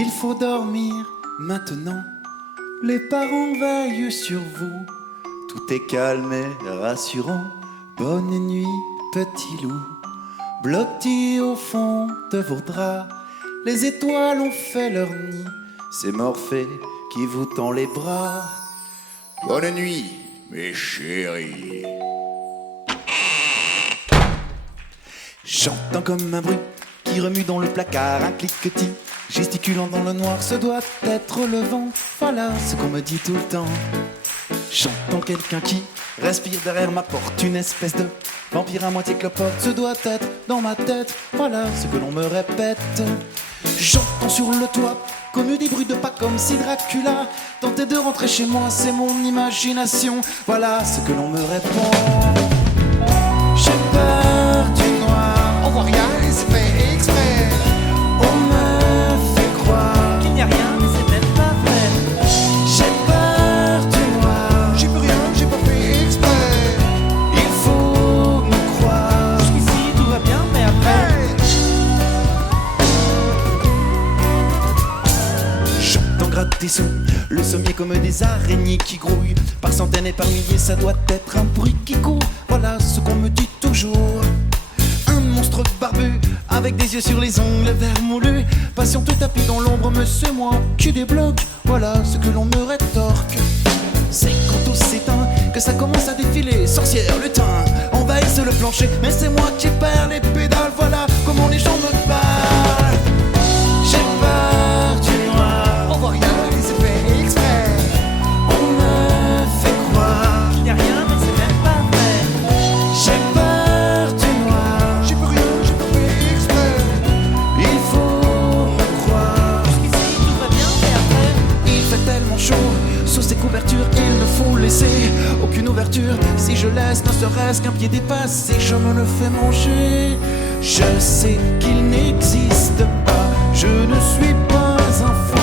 Il faut dormir maintenant. Les parents veillent sur vous. Tout est calme et rassurant. Bonne nuit, petit loup. Blotti au fond de vos draps. Les étoiles ont fait leur nid. C'est Morphée qui vous tend les bras. Bonne nuit, mes chéris. J'entends comme un bruit qui remue dans le placard, un cliquetis gesticulant dans le noir. Ce doit être le vent, voilà ce qu'on me dit tout le temps. J'entends quelqu'un qui respire derrière ma porte, une espèce de vampire à moitié cloporte. Ce doit être dans ma tête, voilà ce que l'on me répète. J'entends sur le toit comme des bruits de pas, comme si Dracula tentait de rentrer chez moi. C'est mon imagination, voilà ce que l'on me répond. J'ai peur du noir. On voit rien et c'est fait exprès. On me fait croire qu'il n'y a rien, mais c'est même pas vrai. J'ai peur du noir. J'ai plus rien, j'ai pas fait exprès. Il faut me croire. Jusqu'ici tout va bien, mais après. Hey. J'entends gratter sous le sommier comme des araignées qui grouillent par centaines et par milliers. Ça doit être un bruit qui court, voilà ce qu'on me dit toujours. Un monstre barbu avec des yeux sur les ongles vermoulus, patient tout tapis dans l'ombre, mais c'est moi qui débloque, voilà ce que l'on me rétorque. C'est quand tout s'éteint que ça commence à défiler. Sorcière, lutin, envahissent le plancher, mais c'est moi qui perds les pédales, voilà comment les gens me parlent. J'ai peur du noir. On voit rien et c'est fait exprès. On me fait croire qu'il n'y a rien, mais c'est même pas vrai. j'ai peur du noir. J'ai plus rien, j'ai pas fait exprès. Il faut me croire. Jusqu'ici tout va bien, mais après. Il fait tellement chaud sous ces couvertures, il ne faut laisser aucune ouverture. Si je laisse ne serait-ce qu'un pied dépassé, je me le fais manger. Je sais qu'il n'existe pas, je ne suis pas un fou,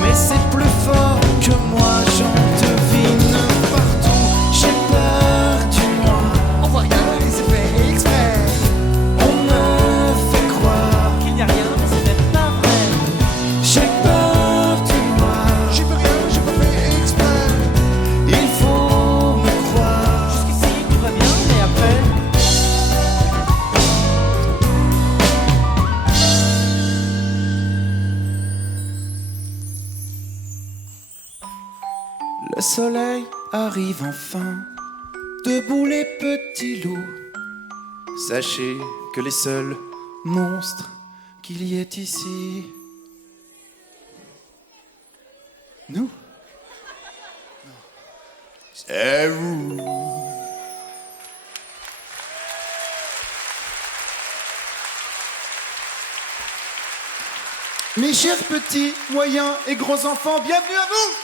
mais c'est plus fort que moi, j'en devine partout. J'ai peur du noir. On voit rien et c'est fait exprès. On me fait croire Qu'il n'y a rien, mais c'est même pas vrai. j'ai peur du noir. J'ai plus rien, j'ai pas fait exprès. Il faut me croire. Jusqu'ici tout va bien, mais après. Le soleil arrive enfin. Debout les petits loups. Sachez que les seuls monstres qu'il y ait ici, nous. C'est vous. Mes chers petits, moyens et grands enfants, bienvenue à vous.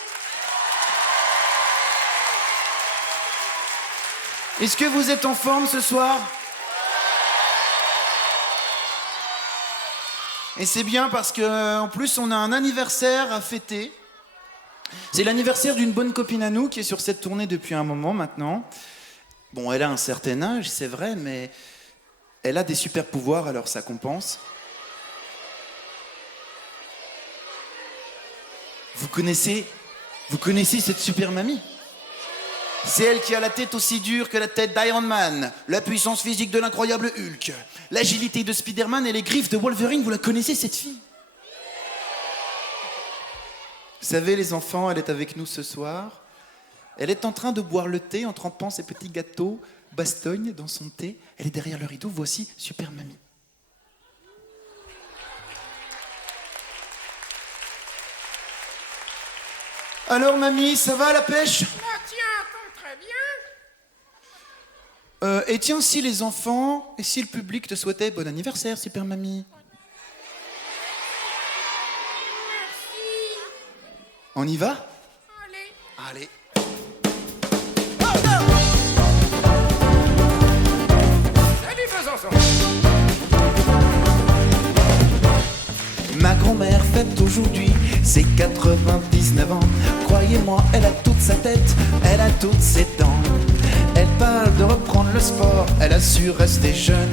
Est-ce que vous êtes en forme ce soir? Et c'est bien parce que en plus on a un anniversaire à fêter. C'est l'anniversaire d'une bonne copine à nous qui est sur cette tournée depuis un moment maintenant. Bon, elle a un certain âge, c'est vrai, mais elle a des super pouvoirs, alors ça compense. Vous connaissez cette super mamie? C'est elle qui a la tête aussi dure que la tête d'Iron Man, la puissance physique de l'incroyable Hulk, l'agilité de Spider-Man et les griffes de Wolverine. Vous la connaissez, cette fille? Vous savez, les enfants, elle est avec nous ce soir. Elle est en train de boire le thé en trempant ses petits gâteaux Bastogne dans son thé. Elle est derrière le rideau. Voici Super Mamie. Alors, mamie, ça va la pêche? Ah tiens, tombe très bien. Et tiens, si les enfants et si le public te souhaitait bon anniversaire, Super Mamie. Merci. On y va? Allez. Allez. Salut Besançon. Ma grand-mère fête aujourd'hui ses 99 ans. Croyez-moi, elle a toute sa tête, elle a toutes ses dents. Elle parle mal de reprendre le sport. Elle a su rester jeune.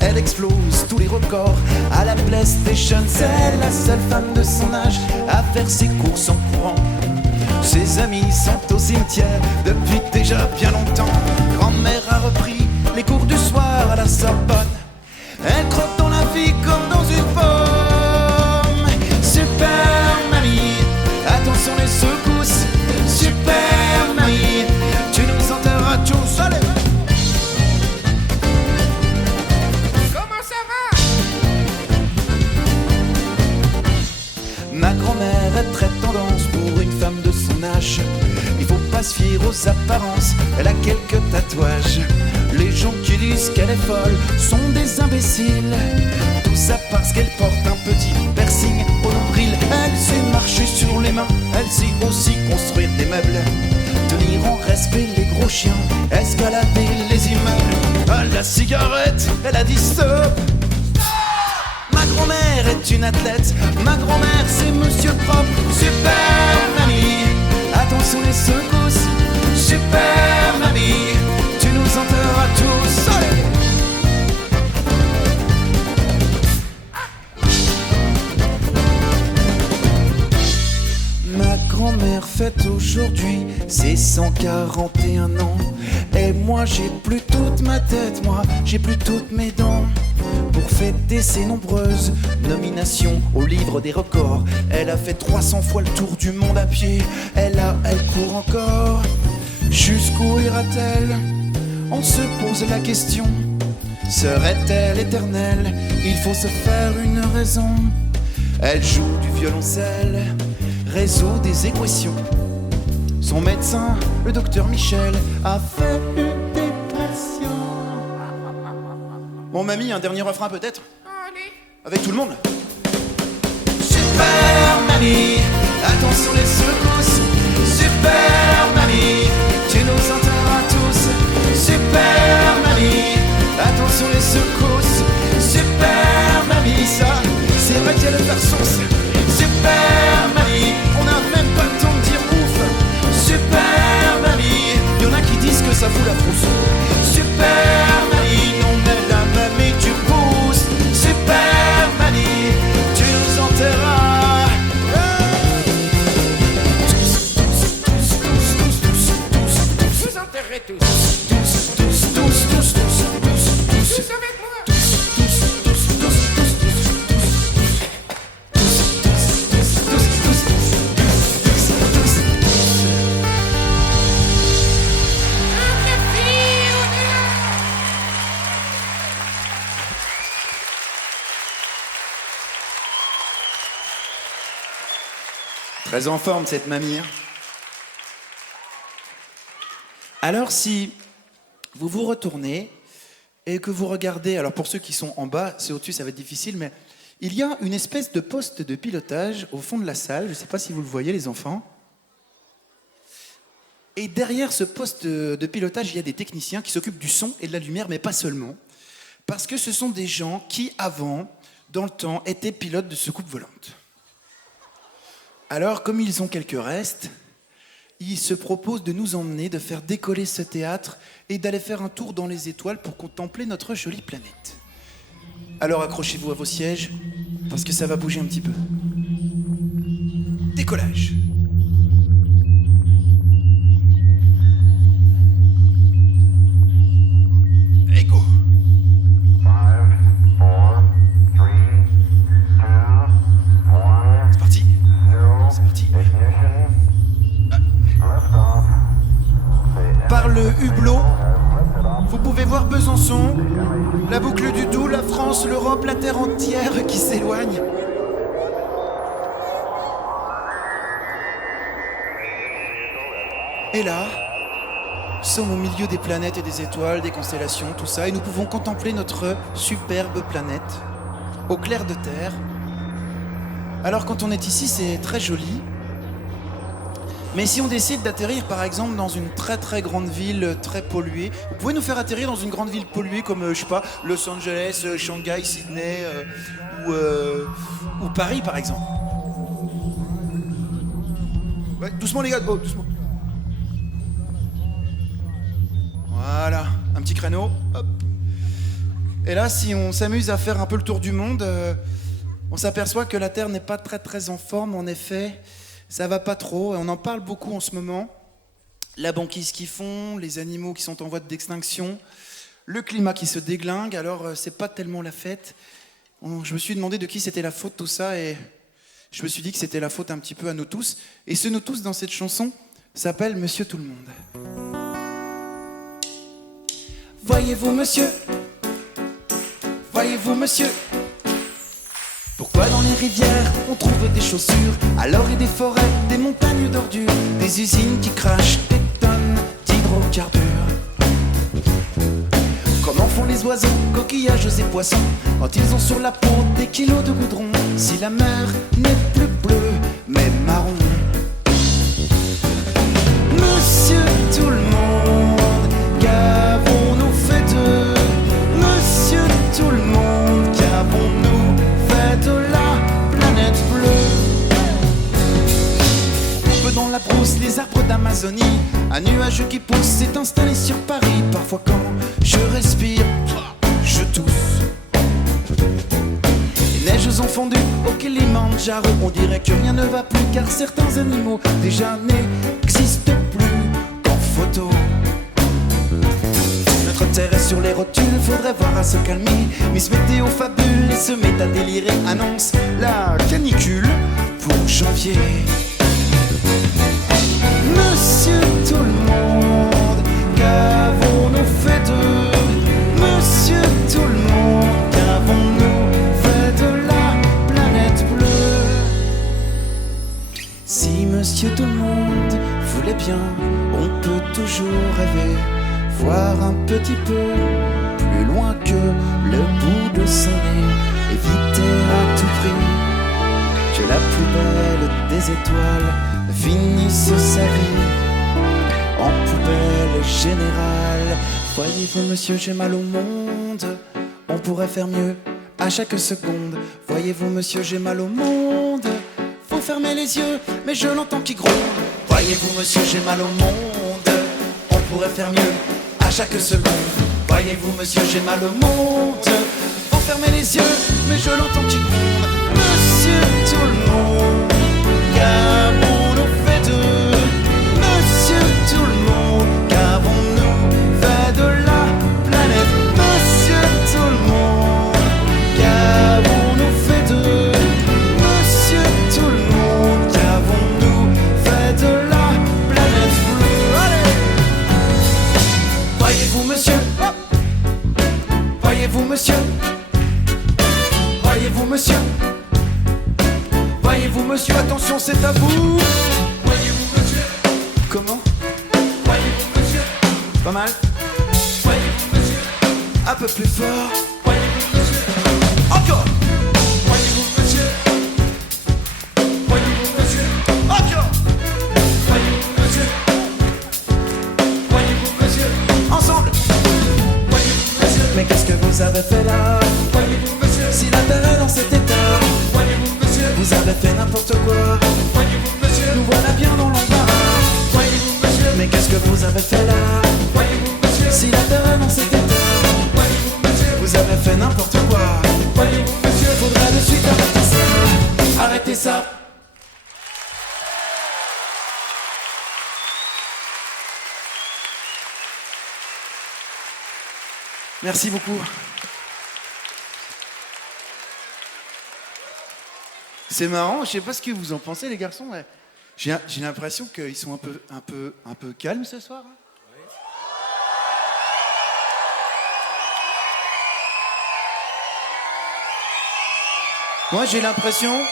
Elle explose tous les records à la PlayStation. C'est la seule femme de son âge à faire ses courses en courant. Ses amis sont au cimetière depuis déjà bien longtemps. Grand-mère a repris les cours du soir à la Sorbonne. Elle croque dans la vie comme dans une pomme. Super mamie, attention les secousses. Super mamie, tu nous enterreras tous. Allez! Comment ça va? Ma grand-mère est très tendance pour une femme de son âge. Il faut pas se fier aux apparences, elle a quelques tatouages. Les gens qui disent qu'elle est folle sont des imbéciles. Tout ça parce qu'elle porte un petit piercing au nombril. Elle sait marcher sur les mains, elle sait aussi construire des meubles. Tenir en respect les gros chiens, escalader les immeubles. À la cigarette, elle a dit stop. Ma grand-mère est une athlète, ma grand-mère c'est Monsieur Propre. Super mamie, attention les secousses. Super mamie, tu nous enterreras tous. Allez! Ma grand-mère fête aujourd'hui ses 141 ans. Et moi j'ai plus toute ma tête, moi j'ai plus toutes mes dents. Pour fêter ses nombreuses nominations au livre des records, elle a fait 300 fois le tour du monde à pied. Elle court encore. Jusqu'où ira-t-elle? On se pose la question. Serait-elle éternelle? Il faut se faire une raison. Elle joue du violoncelle, résout des équations. Son médecin, le docteur Michel, a fait une dépression. Bon, mamie, un dernier refrain peut-être? Allez. Avec tout le monde. Super mamie, attention les secousses. Super mamie, tu nous enterreras tous. Super mamie, attention les secousses. Super mamie, ça, c'est vrai qu'elle est faire sauce. Super mamie, on n'a même pas le temps de dire ouf. Super mamie, y'en a qui disent que ça fout la frousse. Super mamie, non mais la mamie tu pousses. Super mamie, tu nous enterreras. Vous enterrez tous. Tous avec moi. Très en forme cette mamie. Alors si vous vous retournez et que vous regardez, alors pour ceux qui sont en bas, c'est au-dessus, ça va être difficile, mais il y a une espèce de poste de pilotage au fond de la salle, je ne sais pas si vous le voyez les enfants. Et derrière ce poste de pilotage, il y a des techniciens qui s'occupent du son et de la lumière, mais pas seulement. Parce que ce sont des gens qui, avant, dans le temps, étaient pilotes de soucoupes volantes. Alors, comme ils ont quelques restes, ils se proposent de nous emmener, de faire décoller ce théâtre et d'aller faire un tour dans les étoiles pour contempler notre jolie planète. Alors accrochez-vous à vos sièges, parce que ça va bouger un petit peu. Décollage. Et go. 5, 4, 3, 2, 1, C'est parti. 0, C'est parti. ignition, lift off. Par le hublot, vous pouvez voir Besançon, la boucle du Doubs, la France, l'Europe, la terre entière qui s'éloigne. Et là, nous sommes au milieu des planètes et des étoiles, des constellations, tout ça, et nous pouvons contempler notre superbe planète, au clair de terre. Alors quand on est ici, c'est très joli. Mais si on décide d'atterrir par exemple dans une très très grande ville très polluée, vous pouvez nous faire atterrir dans une grande ville polluée comme, je sais pas, Los Angeles, Shanghai, Sydney ou Paris par exemple. Ouais, doucement les gars, oh, doucement. Voilà. un petit créneau, hop. Et là, si on s'amuse à faire un peu le tour du monde, on s'aperçoit que la Terre n'est pas très très en forme, en effet. Ça va pas trop, et on en parle beaucoup en ce moment. La banquise qui fond, les animaux qui sont en voie d'extinction, le climat qui se déglingue, alors c'est pas tellement la fête. Je me suis demandé de qui c'était la faute tout ça, et je me suis dit que c'était la faute un petit peu à nous tous. Et ce nous tous dans cette chanson s'appelle Monsieur Tout le Monde. Voyez-vous monsieur, pourquoi dans les rivières on trouve des chaussures, alors et des forêts, des montagnes d'ordures, des usines qui crachent des tonnes d'hydrocarbures? Comment font les oiseaux, coquillages et poissons quand ils ont sur la peau des kilos de goudron, si la mer n'est plus bleue mais marron? Monsieur tout le monde, qu'avons-nous fait d'eux? Monsieur tout le monde, qu'avons-nous fait de la planète bleue? Un peu dans la brousse, les arbres d'Amazonie, un nuage qui pousse s'est installé sur Paris. Parfois quand je respire, je tousse. Les neiges ont fondu au Kilimandjaro, on dirait que rien ne va plus car certains animaux déjà n'existent plus qu'en photo. Notre terre est sur les rotules, faudrait voir à se calmer. Miss Météo fabule et se met à délirer, annonce la canicule pour janvier. Monsieur tout le monde, qu'avons-nous fait d'eux? Monsieur tout le monde, qu'avons-nous fait de la planète bleue? Si monsieur tout le monde voulait bien, on peut toujours rêver, voir un petit peu plus loin que le bout de son nez, éviter à tout prix que la plus belle des étoiles finisse sa vie en poubelle générale. Voyez-vous monsieur, j'ai mal au monde, on pourrait faire mieux à chaque seconde. Voyez-vous monsieur, j'ai mal au monde, faut fermer les yeux, mais je l'entends qui gronde. Voyez-vous monsieur, j'ai mal au monde, on pourrait faire mieux à chaque seconde. Voyez-vous monsieur, j'ai mal au monde, faut fermer les yeux, mais je l'entends qui gronde. Monsieur tout le monde, qu'avons-nous fait d'eux? Monsieur tout le monde, qu'avons-nous fait de la planète? Monsieur tout le monde, qu'avons-nous fait d'eux? Monsieur tout le monde, qu'avons-nous fait de la planète bleue? Allez! Voyez-vous monsieur, voyez-vous monsieur, voyez-vous monsieur, voyez-vous monsieur, attention c'est à vous. Voyez-vous monsieur. Comment? Voyez-vous monsieur. Pas mal. Voyez-vous monsieur. Un peu plus fort. Voyez-vous monsieur. Encore. Voyez-vous monsieur. Voyez-vous monsieur. Encore. Voyez-vous monsieur. Voyez-vous monsieur. Ensemble. Voyez-vous monsieur. Mais qu'est-ce que vous avez fait là? Voyez-vous monsieur. Si la terre est dans cet état, voyez-vous monsieur, vous avez fait n'importe quoi. Voyez-vous monsieur, nous voilà bien dans l'embarras. Voyez-vous monsieur, mais qu'est-ce que vous avez fait là? Voyez-vous monsieur, si la terre est dans cet état, voyez-vous monsieur, vous avez fait n'importe quoi. Voyez-vous monsieur, faudrait de suite arrêter ça. Arrêtez ça. Merci beaucoup. C'est marrant, je sais pas ce que vous en pensez les garçons. Ouais. J'ai l'impression qu'ils sont un peu calmes ce soir. Hein. Moi j'ai l'impression,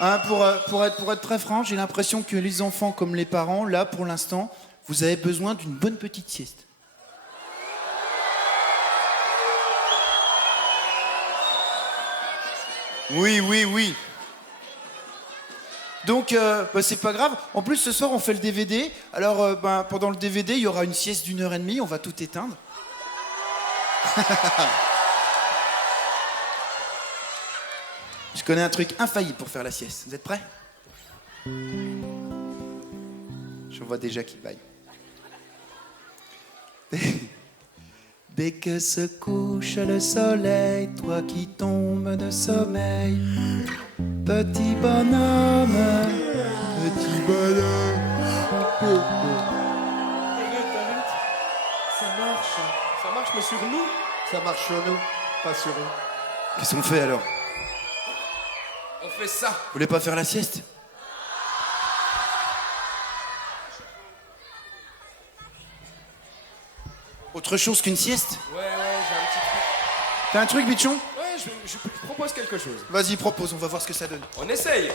hein, pour être très franc, j'ai l'impression que les enfants comme les parents, là pour l'instant, vous avez besoin d'une bonne petite sieste. Oui. Donc, c'est pas grave. En plus, ce soir, on fait le DVD. Alors, pendant le DVD, il y aura une sieste d'1h30. On va tout éteindre. Je connais un truc infaillible pour faire la sieste. Vous êtes prêts? Je vois déjà qui baille. Dès que se couche le soleil, toi qui tombes de sommeil, petit bonhomme, petit bonhomme. Ça marche. Ça marche, mais sur nous? Ça marche sur nous, pas sur eux. Qu'est-ce qu'on fait alors? On fait ça. Vous voulez pas faire la sieste? Autre chose qu'une sieste? Ouais, j'ai un petit truc. T'as un truc, bichon? Ouais, je propose quelque chose. Vas-y, propose, on va voir ce que ça donne. On essaye.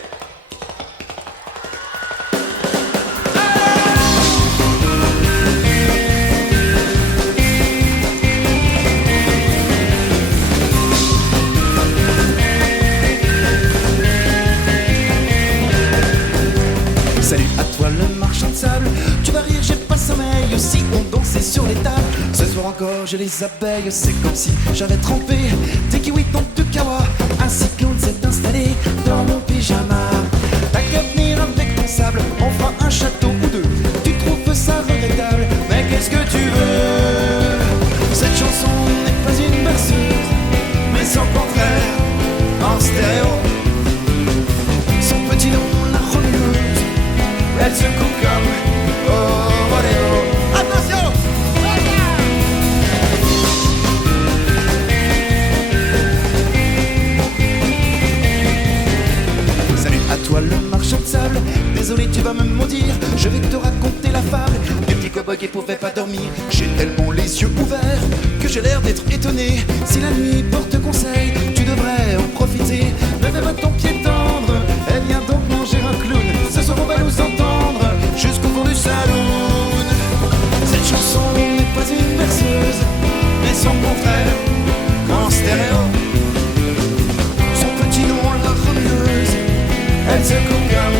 Salut à toi le marchand de sable, tu vas rire, j'ai pas sommeil. Si on dansait sur les tables, ce soir encore j'ai les abeilles. C'est comme si j'avais trempé des kiwis dans du kawa. Un cyclone s'est installé dans mon pyjama. T'as qu'à venir avec ton sable, on fera un château ou deux. Tu trouves ça regrettable, mais qu'est-ce que tu veux? Cette chanson n'est pas une berceuse, mais son contraire en stéréo. Son petit nom, la remueuse, elle secoue comme oh, rodéo. Attention! Salut à toi le marchand de sable, désolé tu vas me maudire, je vais te raconter la fable du petit cow-boy qui pouvait pas dormir. J'ai tellement les yeux ouverts que j'ai l'air d'être étonné. Si la nuit porte conseil, tu devrais en profiter. Lève ton pied tendre, et viens donc manger un clown. Ce soir on va nous entendre jusqu'au fond du saloon. Cette chanson n'est pas une berceuse, mais son contraire en stéréo. Son petit nom la remueuse, elle secoue comme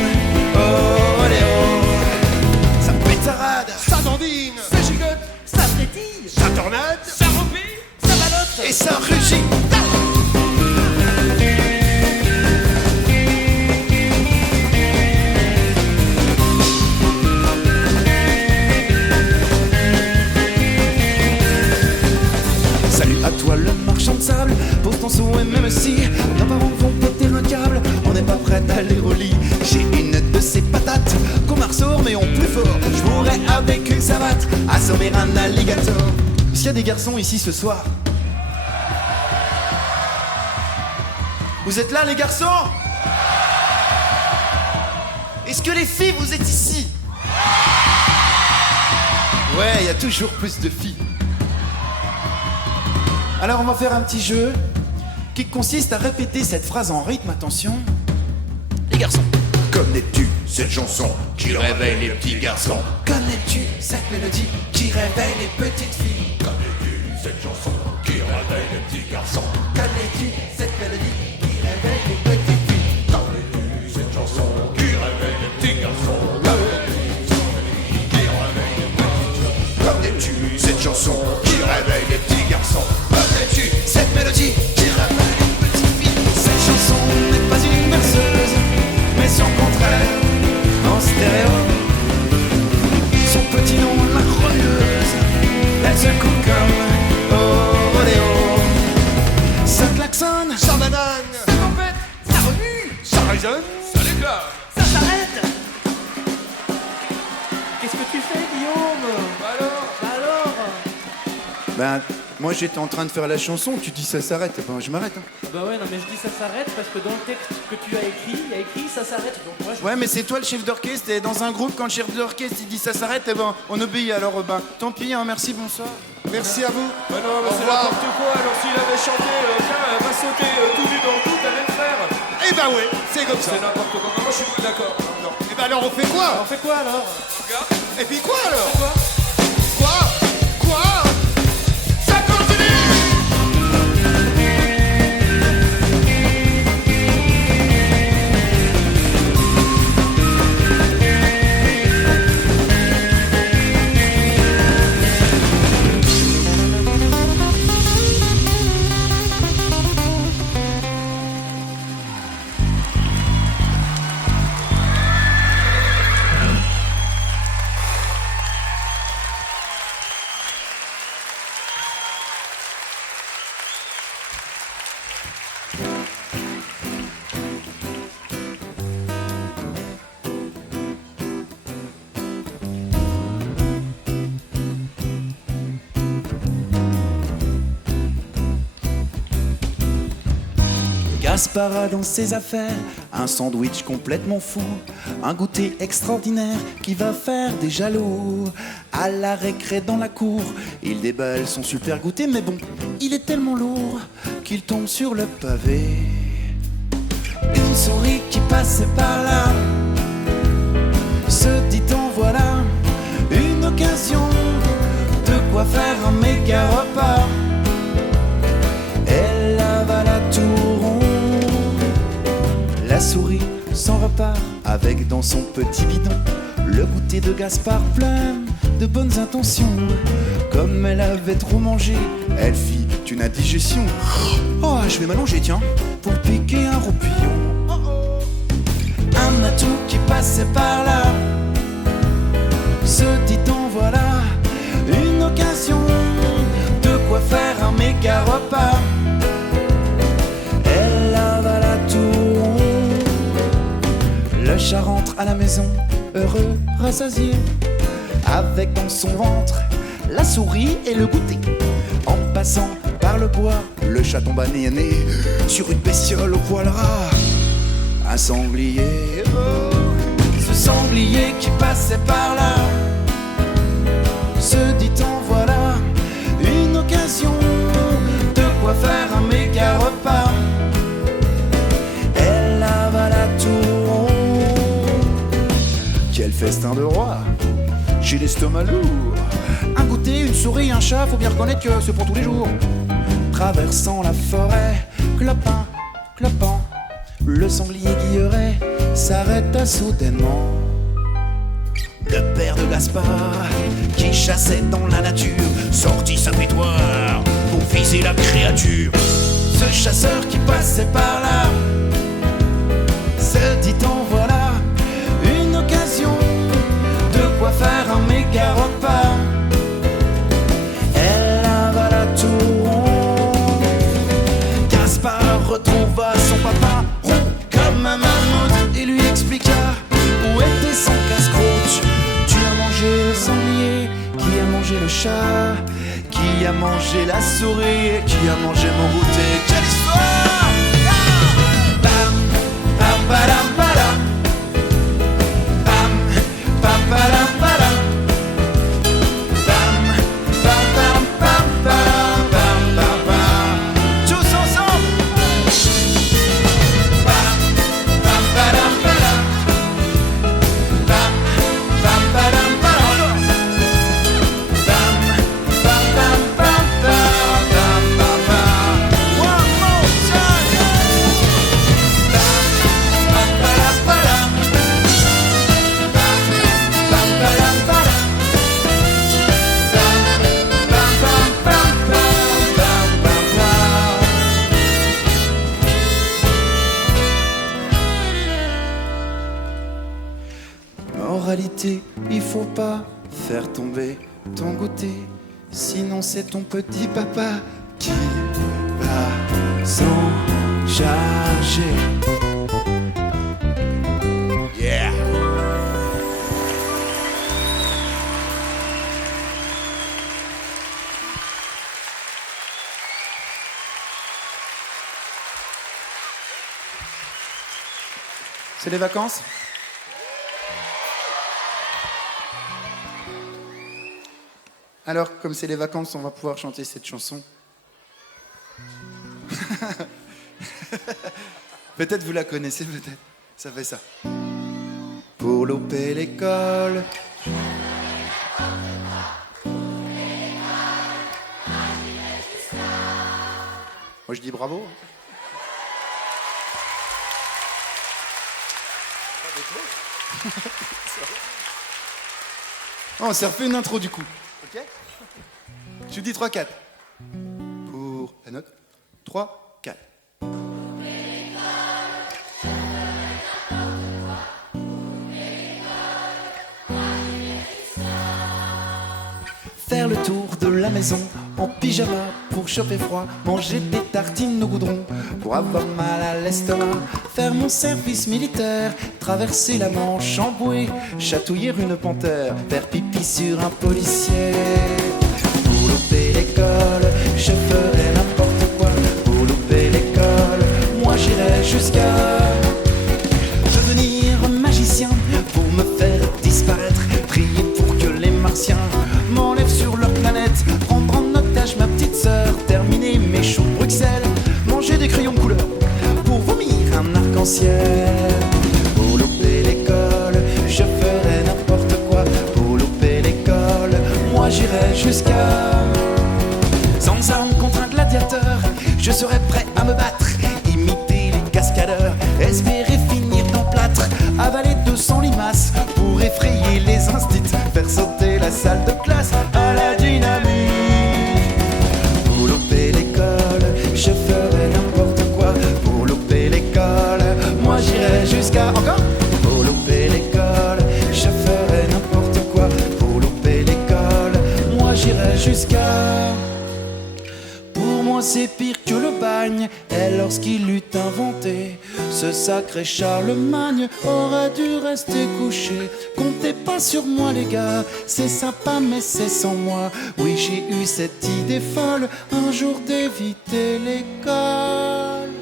oh, Léo. Ça pétarade, Ça dandine. Ça gigote. Ça frétille. Ça tornade. Ça roupille. Ça balotte. et ça rugit. Salut à toi le marchand de sable, pose ton seau et même si nos parents vont péter le câble, on n'est pas prêt à aller au lit. J'ai une de ces patates qu'on ressort mais en plus fort. Je mourrais avec une savate, assommer un alligator. S'il y a des garçons ici ce soir, vous êtes là les garçons? Est-ce que les filles vous êtes ici? Ouais, il y a toujours plus de filles. Alors on va faire un petit jeu qui consiste à répéter cette phrase en rythme, attention. Les garçons. Connais-tu cette chanson qui réveille les petits garçons? Connais-tu cette mélodie qui réveille les petites filles? Connais-tu cette chanson qui réveille les petits garçons? Connais-tu cette mélodie qui réveille les petites filles? Connais-tu cette chanson qui réveille les petits garçons? Connais-tu cette chanson qui réveille les petits garçons? Connais-tu Cette mélodie qui réveille les petites filles. Cette chanson n'est pas une berceuse, mais son contraire en stéréo. Son petit nom la remueuse, elle secoue comme oh, rodéo. Ça klaxonne, ça banane? Ça tempête. Ça remue. Ça résonne? Ça déclare? Ça s'arrête. Qu'est-ce que tu fais, Guillaume? Alors Ben, moi j'étais en train de faire la chanson, tu dis ça s'arrête, ben je m'arrête. Hein. Bah ouais, non mais je dis ça s'arrête parce que dans le texte que tu as écrit, il y a écrit ça s'arrête. Donc moi je... Ouais, mais c'est toi le chef d'orchestre, et dans un groupe, quand le chef d'orchestre il dit ça s'arrête, eh ben on obéit, alors ben tant pis, hein, merci, bonsoir. Merci à vous. Bah non, mais Au c'est revoir. n'importe quoi. Alors s'il avait chanté, tiens, va sauter tout nu dans le tout, t'allais le faire. Eh ben ouais, c'est comme ça. C'est n'importe quoi. Moi, je suis plus d'accord. Non. Eh ben alors on fait quoi? On fait quoi alors? Regarde. Et puis quoi alors? Quoi Quoi? Quoi? Ça continue! Gaspard a dans ses affaires un sandwich complètement fou, un goûter extraordinaire qui va faire des jaloux. À la récré dans la cour, il déballe son super goûter, mais bon, il est tellement lourd qu'il tombe sur le pavé. Une souris qui passait par là se dit en voilà une occasion de quoi faire un méga repas. Elle avala tout rond. La souris s'en repart avec dans son petit bidon le goûter de Gaspard plein de bonnes intentions. Comme elle avait trop mangé, elle fit une indigestion. Oh, je vais m'allonger, tiens, pour piquer un roupillon. Un atout qui passait par là se dit en voilà une occasion de quoi faire un méga repas. Elle avala tout rond. Le chat rentre à la maison, heureux, rassasié, avec dans son ventre la souris et le goûter. En passant par le bois, le chat tomba nez à nez sur une bestiole au poil ras, un sanglier. Oh, ce sanglier qui passait par là se dit en voilà une occasion de quoi faire un méga repas. Elle avala tout rond. Quel festin de roi, j'ai l'estomac lourd. Un goûter, une souris, un chat, faut bien reconnaître que c'est pour tous les jours. Traversant la forêt, clopin, clopant, le sanglier guilleret s'arrêta soudainement. Le père de Gaspard, qui chassait dans la nature, sortit sa pétoire pour viser la créature. Ce chasseur qui passait par là se dit en voilà une occasion de quoi faire un méga repas. Elle avala tout rond. Gaspard retrouva son papa rond comme un mammouth et lui expliqua où était son casse-croûte. Tu as mangé le sanglier, qui a mangé le chat, qui a mangé la souris et qui a mangé mon goûter. Quelle histoire! Bam, bam, badam, badam. Bam, bam, badam, badam. Bam, bam, bam, bam, bam, bam, bam, bam. Tous ensemble! Bam, bam, badam, badam. Bam, bam, badam, badam. Bam, bam, bam, bam, bam, bam, bam, bam. One more time! Bam, bam, badam, badam. Bam, bam, badam, badam. Bam, bam, bam, bam, bam, bam, bam, bam. Moralité, il faut pas faire tomber ton goûter, sinon c'est ton petit papa qui va s'en charger. Yeah! C'est les vacances? Alors, comme c'est les vacances, on va pouvoir chanter cette chanson. Peut-être vous la connaissez, peut-être. Ça fait ça. Pour louper l'école. Moi, je dis bravo. Oh, on s'est refait une intro du coup. Ok? Je dis 3-4. Pour la note. 3, 4. Faire le tour de la maison en pyjama pour choper froid, manger des tartines au goudron pour avoir mal à l'estomac, faire mon service militaire, traverser la Manche en bouée, chatouiller une panthère, faire pipi sur un policier. Pour l'école, je ferai n'importe quoi pour louper l'école. Moi j'irai je serais prêt à me battre, imiter les cascadeurs, espérer finir dans plâtre, avaler 200 limaces pour effrayer les instits, faire sauter la salle de classe à la dynamite. Pour louper l'école, je ferai n'importe quoi. Pour louper l'école, moi j'irai jusqu'à... Encore ? Pour louper l'école, je ferai n'importe quoi. Pour louper l'école, moi j'irai jusqu'à... Pour moi c'est pire que le bagne. Et lorsqu'il eut inventé ce sacré Charlemagne, aurait dû rester couché. Comptez pas sur moi les gars, c'est sympa mais c'est sans moi. Oui, j'ai eu cette idée folle un jour d'éviter l'école.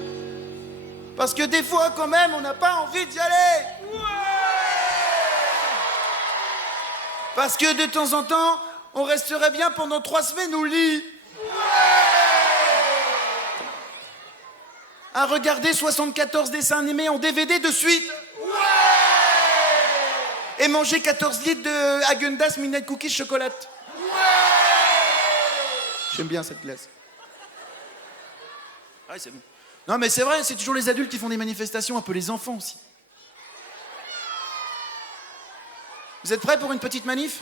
Parce que des fois quand même on n'a pas envie d'y aller. Parce que de temps en temps on resterait bien pendant 3 semaines au lit à regarder 74 dessins animés en DVD de suite. Et manger 14 litres de Häagen-Dazs Midnight Cookies chocolate. J'aime bien cette glace. Ah oui, c'est bon. Non mais c'est vrai, c'est toujours les adultes qui font des manifestations, un peu les enfants aussi. Vous êtes prêts pour une petite manif ?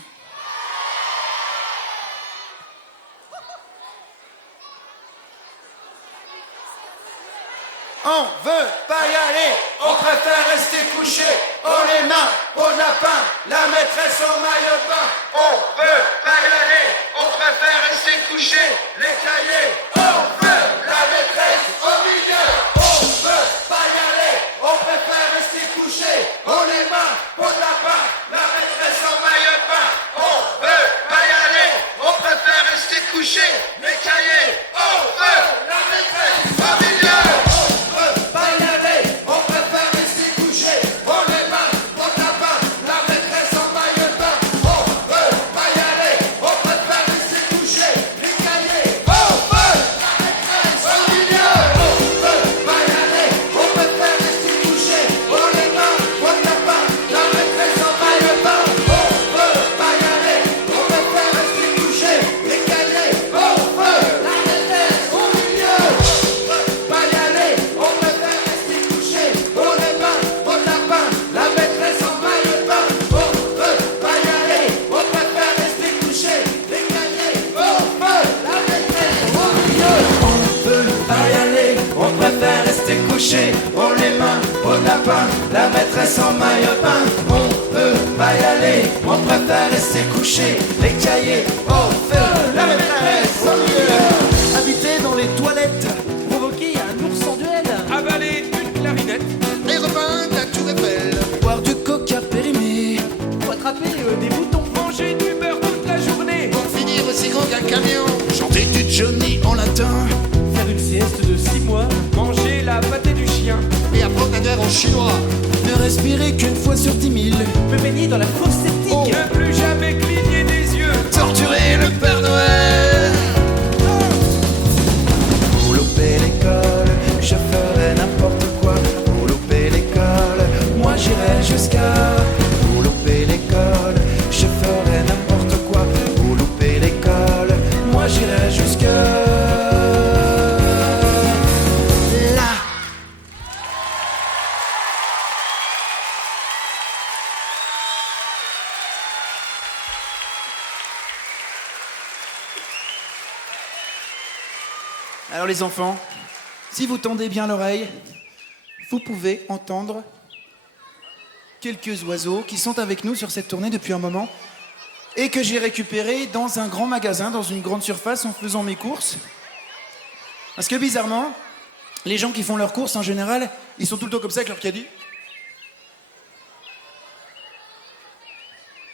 On veut pas y aller, on préfère rester couché. Oh les mains, peau de lapin, la maîtresse en maillot de bain. On veut pas y aller, on préfère rester couché. Les cahiers, on veut la maîtresse au milieu. On veut pas y aller, on préfère rester couché. Oh les mains, peau de lapin, la maîtresse en maillot de bain. On veut pas y aller, on préfère rester couché. Les cahiers, on veut la maîtresse au milieu. Oh les mains, peau de lapin, la maîtresse en maillot de bain. On peut pas y aller, on préfère rester couché. Les cahiers au feu, la maîtresse au milieu. Habiter dans les toilettes, Provoquer un ours en duel. Avaler une clarinette. Les repas de la Tour Eiffel. boire du coca périmé. Ou attraper des boutons. Manger du beurre toute la journée. Pour finir aussi gros qu'un camion. Chanter du Johnny en latin. Faire une sieste de 6 mois. Manger la pâtée du chien. Et apprendre la guerre en chinois. Ne respirer qu'une fois sur 10 000. Me baigner dans la fosse septique. Ne plus jamais cligner des yeux. Torturer le Père Noël. Pour louper l'école, je ferai n'importe quoi. Pour louper l'école, moi j'irai jusqu'à... Pour louper l'école, je ferai n'importe quoi. Pour louper l'école, moi j'irai jusqu'à... Là. Alors les enfants, si vous tendez bien l'oreille, vous pouvez entendre quelques oiseaux qui sont avec nous sur cette tournée depuis un moment et que j'ai récupérés dans un grand magasin, dans une grande surface en faisant mes courses. Parce que bizarrement, les gens qui font leurs courses en général, ils sont tout le temps comme ça avec leur caddie.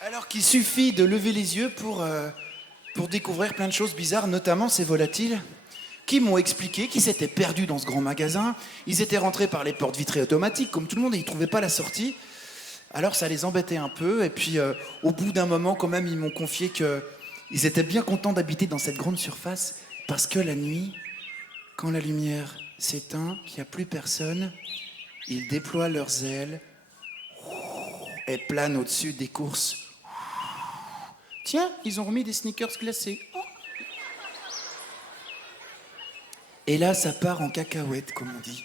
Alors qu'il suffit de lever les yeux pour découvrir plein de choses bizarres, notamment ces volatiles qui m'ont expliqué qu'ils s'étaient perdus dans ce grand magasin. Ils étaient rentrés par les portes vitrées automatiques, comme tout le monde, et ils ne trouvaient pas la sortie. Alors ça les embêtait un peu, et puis au bout d'un moment, quand même, ils m'ont confié qu'ils étaient bien contents d'habiter dans cette grande surface, parce que la nuit, quand la lumière s'éteint, qu'il n'y a plus personne, ils déploient leurs ailes et planent au-dessus des courses. Tiens, ils ont remis des sneakers glacés. Oh. Et là, ça part en cacahuète, comme on dit.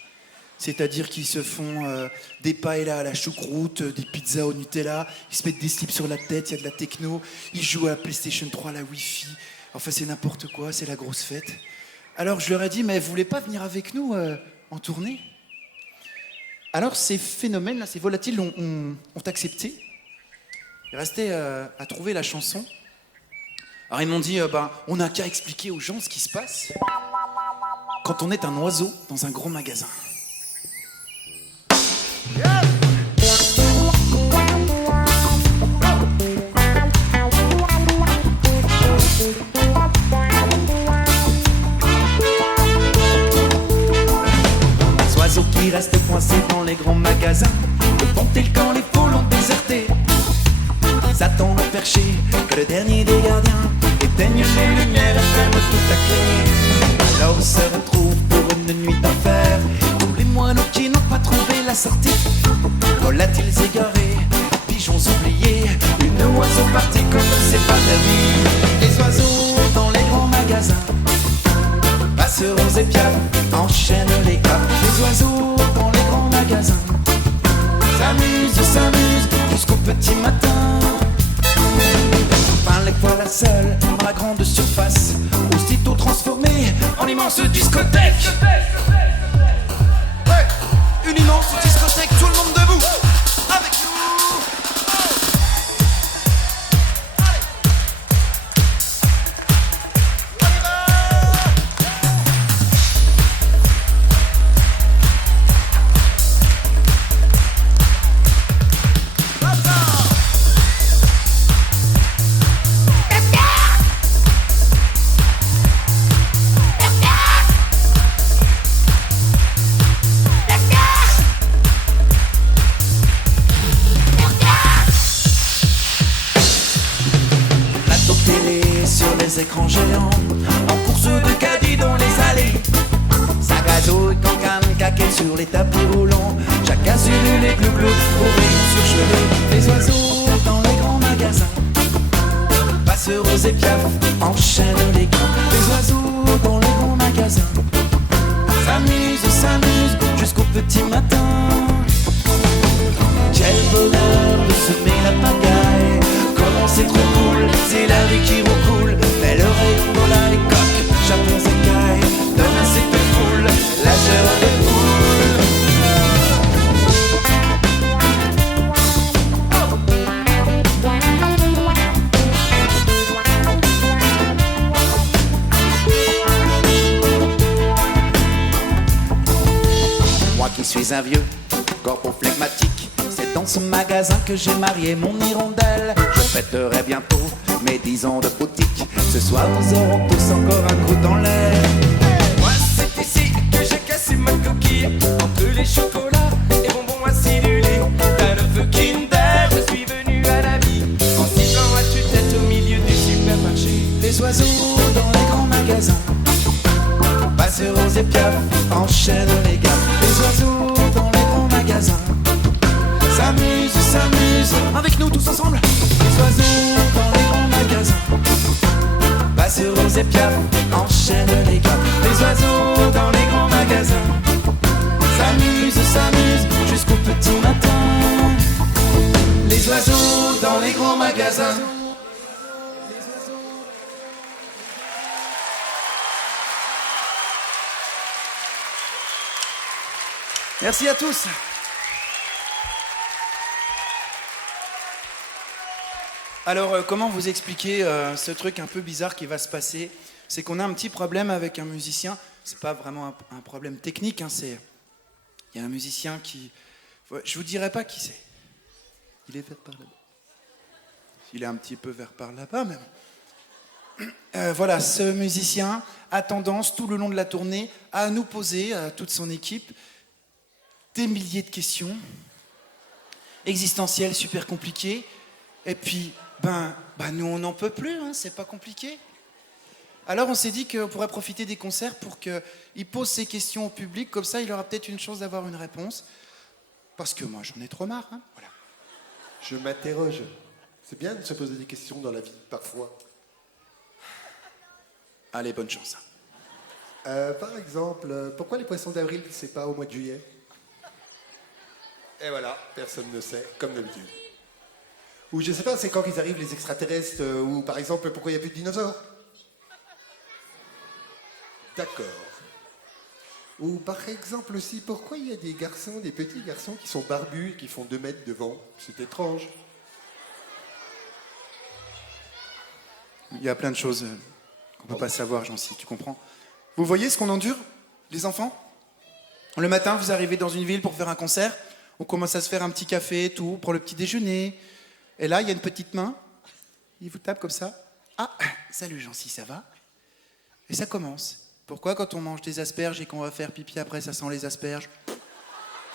C'est-à-dire qu'ils se font des paellas à la choucroute, des pizzas au Nutella, ils se mettent des slips sur la tête, il y a de la techno, ils jouent à la PlayStation 3, à la Wi-Fi. Enfin, c'est n'importe quoi, c'est la grosse fête. Alors, je leur ai dit, mais vous voulez pas venir avec nous en tournée? Alors, ces phénomènes-là, ces volatiles ont accepté. Il restait à trouver la chanson. Alors, ils m'ont dit, on n'a qu'à expliquer aux gens ce qui se passe quand on est un oiseau dans un gros magasin. Les oiseaux qui restent coincés dans les grands magasins, le ponté le camp, les poules ont déserté. S'attendent au perché que le dernier des gardiens éteigne les lumières et ferme toute la clé. Alors on se retrouve pour une nuit d'enfer, tous les moineaux qui n'ont pas trouvé la sortie. Volatiles égarés, pigeons oubliés, une oiseau partie comme c'est pas la vie. Les oiseaux dans les grands magasins, passeront et piafs, enchaînent les cas. Les oiseaux dans les grands magasins s'amusent jusqu'au petit matin. Enfin les voilà seuls dans la grande surface, aussitôt transformés en immense discothèque. Ouais, une immense discothèque, tout le monde debout, avec nous. Écrans géants, en course de caddie dans les allées. Ça gazouille, cancane, caquet sur les tapis roulants. Chaque azul les glou-glou au rayon surgelé. Les oiseaux dans les grands magasins, passeront et piafs, enchaînent les gants. Les oiseaux dans les grands magasins s'amusent jusqu'au petit matin. Quel bonheur de semer la pagaille, comment c'est trop cool, c'est la vie qui roucoule. Mais le rayon dans la les coques, chapons écailles, donne à ces poules la chair des poules. Moi qui suis un vieux corbeau flegmatique, c'est dans ce magasin que j'ai marié mon hirondelle. Je fêterai bientôt mes 10 ans de boutique. Ce soir nous aurons tous encore un coup dans l'air. Moi c'est ici que j'ai cassé ma coquille, entre les chocolats et bonbons acidulés. D'un œuf Kinder, je suis venu à la vie en sifflant à tue-tête au milieu du supermarché. Les oiseaux dans les grands magasins, passeront et piafs, enchaînent les gars. Les oiseaux dans les grands magasins s'amusent avec nous tous ensemble. Les oiseaux dans les grands magasins, passeront et piafs, enchaînent les gars. Les oiseaux dans les grands magasins s'amusent jusqu'au petit matin. Les oiseaux dans les grands magasins. Merci à tous. Alors, comment vous expliquer ce truc un peu bizarre qui va se passer? C'est qu'on a un petit problème avec un musicien. C'est pas vraiment un problème technique, hein, c'est... Il y a un musicien qui... Je vous dirai pas qui c'est. Il est vers par là-bas. Il est un petit peu vers par là-bas, même. Voilà, ce musicien a tendance, tout le long de la tournée, à nous poser, à toute son équipe, des milliers de questions existentielles super compliquées. Et puis, nous, on n'en peut plus, hein, c'est pas compliqué. Alors, on s'est dit qu'on pourrait profiter des concerts pour qu'il pose ses questions au public, comme ça, il aura peut-être une chance d'avoir une réponse. Parce que moi, j'en ai trop marre, hein, voilà. Je m'interroge. C'est bien de se poser des questions dans la vie, parfois. Allez, bonne chance. Par exemple, pourquoi les poissons d'avril, c'est pas au mois de juillet? Et voilà, personne ne sait, comme d'habitude. Ou je sais pas, c'est quand qu'ils arrivent les extraterrestres, ou par exemple, pourquoi il n'y a plus de dinosaures? D'accord. Ou par exemple aussi, pourquoi il y a des garçons, des petits garçons qui sont barbus et qui font 2 mètres devant? C'est étrange. Il y a plein de choses qu'on peut pas savoir, Jancy, tu comprends? Vous voyez ce qu'on endure, les enfants? Le matin, vous arrivez dans une ville pour faire un concert, on commence à se faire un petit café et tout, pour le petit déjeuner. Et là, il y a une petite main, il vous tape comme ça. Ah, salut Jancy, ça va? Et ça commence. Pourquoi quand on mange des asperges et qu'on va faire pipi après, ça sent les asperges?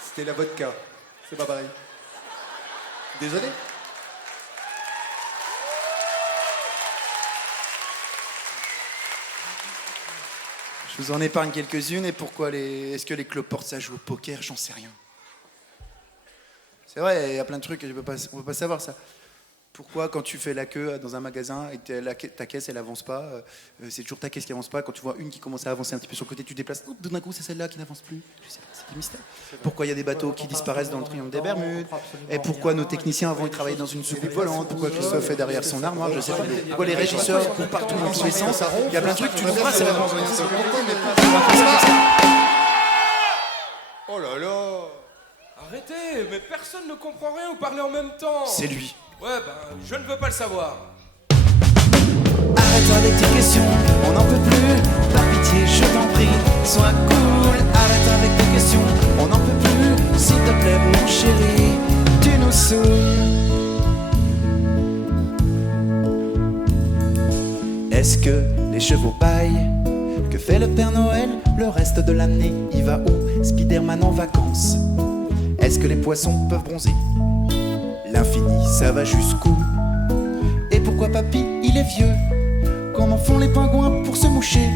C'était la vodka. C'est pas pareil. Désolé. Je vous en épargne quelques-unes. Et pourquoi est-ce que les cloportes, ça joue au poker? J'en sais rien. C'est vrai, il y a plein de trucs, on peut pas savoir ça. Pourquoi quand tu fais la queue dans un magasin et que ta caisse elle avance pas, c'est toujours ta caisse qui avance pas. Quand tu vois une qui commence à avancer un petit peu sur le côté, tu déplaces. Oh, d'un coup c'est celle-là qui n'avance plus. Je sais pas, c'est des mystères. Pourquoi il y a des bateaux qui disparaissent dans le triangle des Bermudes? Et pourquoi nos techniciens avant ils travaillaient dans une soucoupe volante? Pourquoi Christophe est derrière son armoire? Je sais pas. Pourquoi les régisseurs courent partout dans tous les sens? Il y a plein de trucs, tu comprends, c'est vraiment. Oh là là. Arrêtez, mais personne ne comprend rien, vous parlez en même temps. C'est lui. Ouais, je ne veux pas le savoir. Arrête avec tes questions, on n'en peut plus. Par pitié, je t'en prie, sois cool. Arrête avec tes questions, on n'en peut plus. S'il te plaît, mon chéri, tu nous saoules. Est-ce que les chevaux paillent? Que fait le Père Noël le reste de l'année? Il va où Spider-Man en vacances? Est-ce que les poissons peuvent bronzer? L'infini, ça va jusqu'où? Et pourquoi papy, il est vieux? Comment font les pingouins pour se moucher?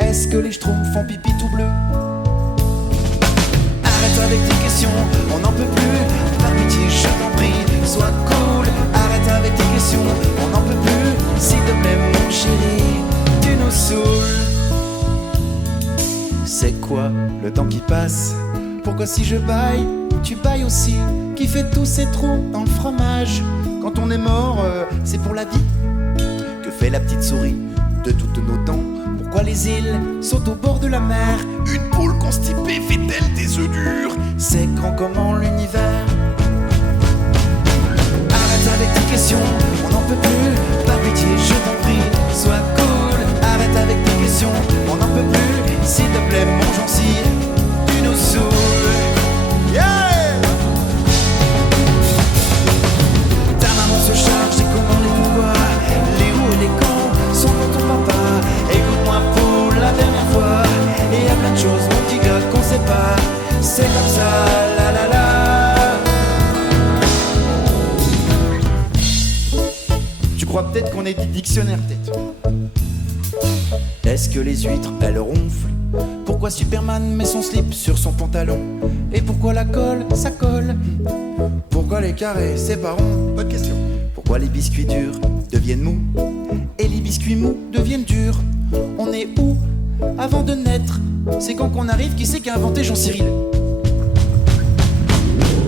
Est-ce que les schtroumpfs font pipi tout bleu? Arrête avec tes questions, on n'en peut plus. Par pitié, je t'en prie, sois cool. Arrête avec tes questions, on n'en peut plus. S'il te plaît, mon chéri, tu nous saoules. C'est quoi le temps qui passe? Pourquoi si je baille, tu bailles aussi? Qui fait tous ces trous dans le fromage? Quand on est mort, c'est pour la vie. Que fait la petite souris de toutes nos dents? Pourquoi les îles sont au bord de la mer? Une poule constipée fait-elle des œufs durs? C'est grand comment l'univers? Arrête avec tes questions, on n'en peut plus. Par pitié, je t'en prie, sois cool. Arrête avec tes questions, on n'en peut plus. S'il te plaît, mon Jancy, tu nous saoules. Yeah! Ta maman se charge des comment, les pourquoi. Les où et les quand sont pour ton papa. Écoute-moi pour la dernière fois. Et y a plein de choses, mon petit gars, qu'on sait pas. C'est comme ça, la la la. Tu crois peut-être qu'on est des dictionnaires, peut-être. Est-ce que les huîtres, elles ronflent? Pourquoi Superman met son slip sur son pantalon? Et pourquoi la colle, ça colle? Pourquoi les carrés, c'est pas rond? Bonne question. Pourquoi les biscuits durs deviennent mous? Et les biscuits mous deviennent durs? On est où avant de naître? C'est quand qu'on arrive? Qui c'est qui a inventé Jean-Cyril?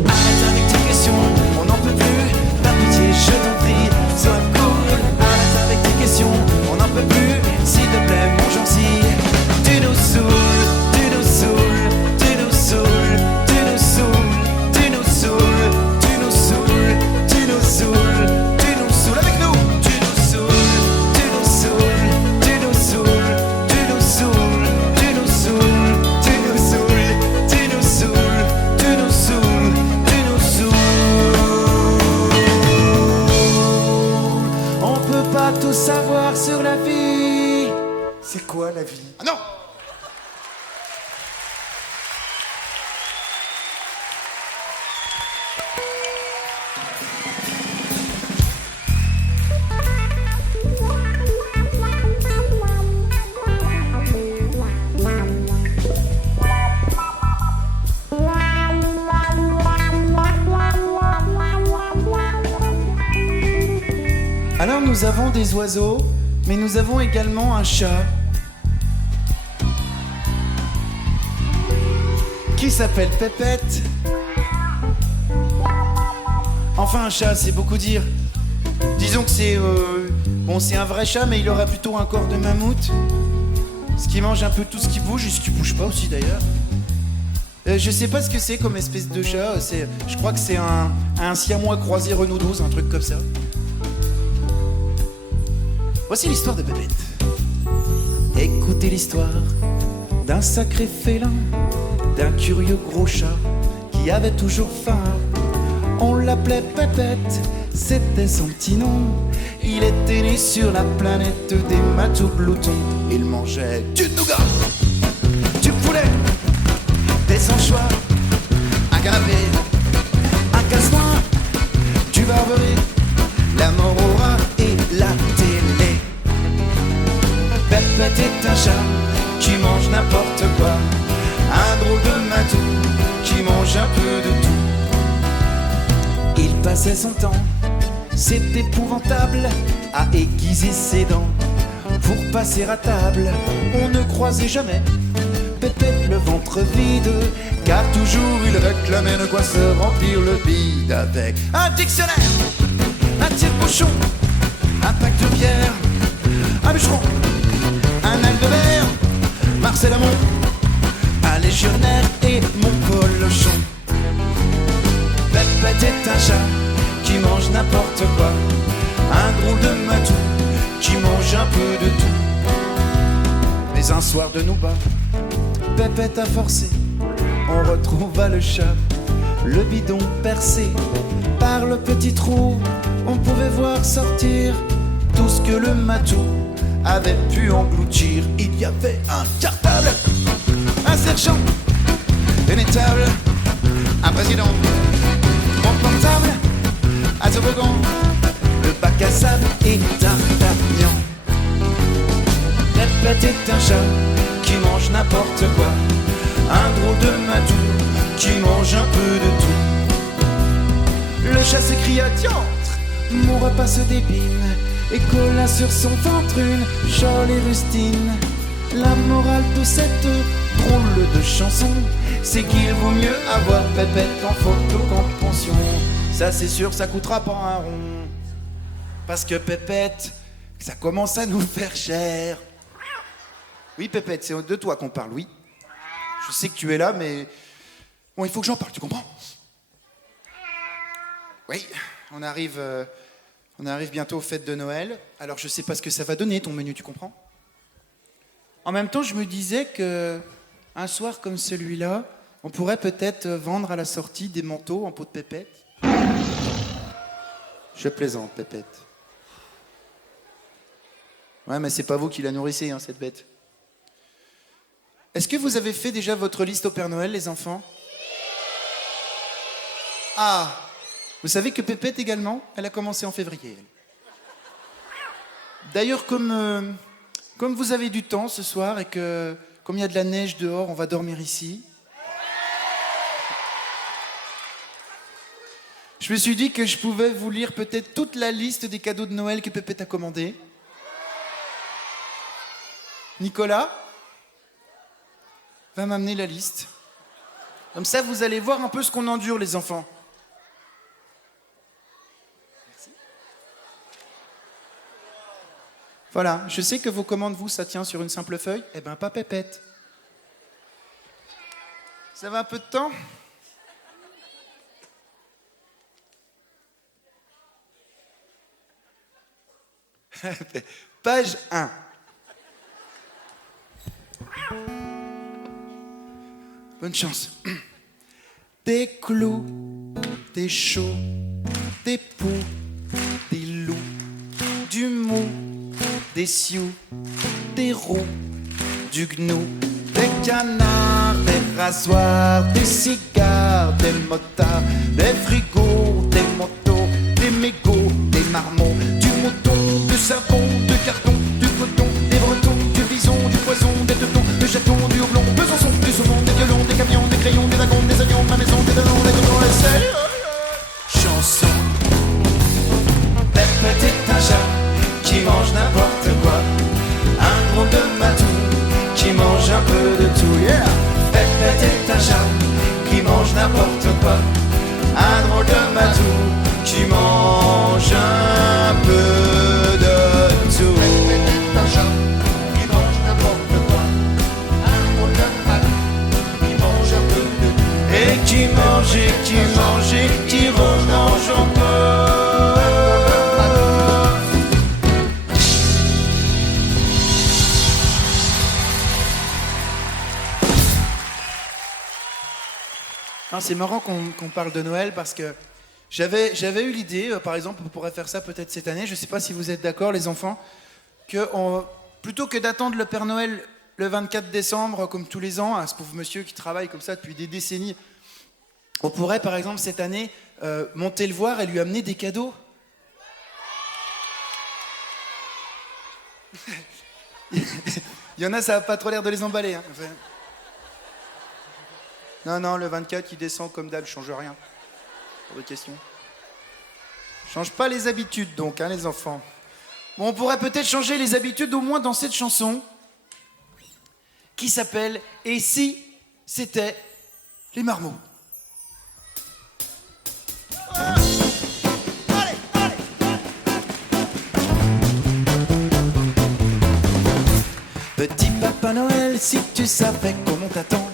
Arrête avec tes questions, on n'en peut plus. Par pitié, je t'en prie, sois cool. Arrête avec tes questions, on n'en peut plus. S'il te plaît, mon Jancy, tu nous saoules, tu nous saoules, tu nous saoules, tu nous saoules, tu nous saoules, tu nous saoules, tu nous saoules, tu nous saoules avec nous. Tu nous saoules, tu nous saoules, tu nous saoules, tu nous saoules, tu nous saoules, tu nous saoules, tu nous saoules, tu nous saoules, tu nous saoules. On peut pas tout savoir sur la vie. C'est quoi la vie? Ah non! Alors nous avons des oiseaux, mais nous avons également un chat. qui s'appelle Pépette. Enfin, un chat, c'est beaucoup dire. Disons que c'est... bon, c'est un vrai chat, mais il aura plutôt un corps de mammouth. Ce qui mange un peu tout ce qui bouge, et ce qui bouge pas aussi d'ailleurs. Je sais pas ce que c'est comme espèce de chat. Je crois que c'est un siamois croisé Renault 12, un truc comme ça. Voici l'histoire de Pépette. Écoutez l'histoire d'un sacré félin, d'un curieux gros chat qui avait toujours faim. On l'appelait Pépette, c'était son petit nom. Il était né sur la planète des matous-gloutons. Il mangeait du nougat, du poulet, des anchois, un canapé, un casse-noix, du barberie, la morora et la télé. Pépette est un chat qui mange n'importe quoi, un drôle de matou qui mange un peu de tout. Il passait son temps, c'est épouvantable, à aiguiser ses dents pour passer à table. On ne croisait jamais Pépette le ventre vide, car toujours il réclamait de quoi se remplir le bide. Avec un dictionnaire, un tire-bouchon, un pack de bière, un bûcheron, un Aldebert, Marcel Amont, un légionnaire et mon colochon. Pépette est un chat qui mange n'importe quoi, un drôle de matou qui mange un peu de tout. Mais un soir de Nouba, Pépette a forcé, on retrouva le chat, le bidon percé par le petit trou. On pouvait voir sortir tout ce que le matou avait pu engloutir. Il y avait un cartable, un sergent, une étable, un président, mon portable, un toboggan, le bac à sable et D'Artagnan. Pépette est un chat qui mange n'importe quoi, un drôle de matou qui mange un peu de tout. Le chat s'écria diantre, mon repas se débine, et colla sur son ventre une jolie rustine. La morale de cette drôle de chanson, c'est qu'il vaut mieux avoir Pépette en photo qu'en pension. Ça c'est sûr, ça coûtera pas un rond, parce que Pépette, ça commence à nous faire cher. Oui Pépette, c'est de toi qu'on parle, oui. Je sais que tu es là, mais bon, il faut que j'en parle, tu comprends? Oui, on arrive bientôt aux fêtes de Noël, alors je sais pas ce que ça va donner ton menu, tu comprends? En même temps, je me disais que un soir comme celui-là, on pourrait peut-être vendre à la sortie des manteaux en peau de Pépette. Je plaisante, Pépette. Ouais, mais c'est pas vous qui la nourrissez, hein, cette bête. Est-ce que vous avez fait déjà votre liste au Père Noël, les enfants? Ah, vous savez que Pépette également, elle a commencé en février. Elle. D'ailleurs, comme vous avez du temps ce soir et que, comme il y a de la neige dehors, on va dormir ici. Je me suis dit que je pouvais vous lire peut-être toute la liste des cadeaux de Noël que Pépette a commandés. Nicolas va m'amener la liste. Comme ça, vous allez voir un peu ce qu'on endure, les enfants. Merci. Voilà, je sais que vos commandes, vous, ça tient sur une simple feuille. Eh ben, pas Pépette. Ça va un peu de temps ? Page 1. Bonne chance. Des clous, des chauds, des poux, des loups, du mou, des sioux, des roux, du gnou, des canards, des rasoirs, des cigares, des motards, des frigos, des motos, des mégots, des marmots, du mouton, du savon, du carton, du coton, des bretons, du bison, du poison, des teutons, du chaton, du houblon, Besançon, du saumon, des violons, des camions, des crayons, des wagons, des avions, ma maison, des donnants, des cochons, des selles. Chanson. Pépette est un chat qui mange n'importe quoi, un drôle de matou qui mange un peu de tout, yeah. Pépette est un chat Ah, c'est marrant qu'on parle de Noël parce que j'avais eu l'idée, par exemple, on pourrait faire ça peut-être cette année, je ne sais pas si vous êtes d'accord les enfants, que plutôt que d'attendre le Père Noël le 24 décembre, comme tous les ans, à ce pauvre monsieur qui travaille comme ça depuis des décennies, on pourrait par exemple cette année monter le voir et lui amener des cadeaux. Il y en a, ça n'a pas trop l'air de les emballer. Hein. Enfin... Non, le 24 il descend comme d'hab, change rien. Pas de question. Change pas les habitudes donc, hein, les enfants. Bon, on pourrait peut-être changer les habitudes au moins dans cette chanson qui s'appelle « Et si c'était les marmots ». Petit Papa Noël, si tu savais comment t'attend,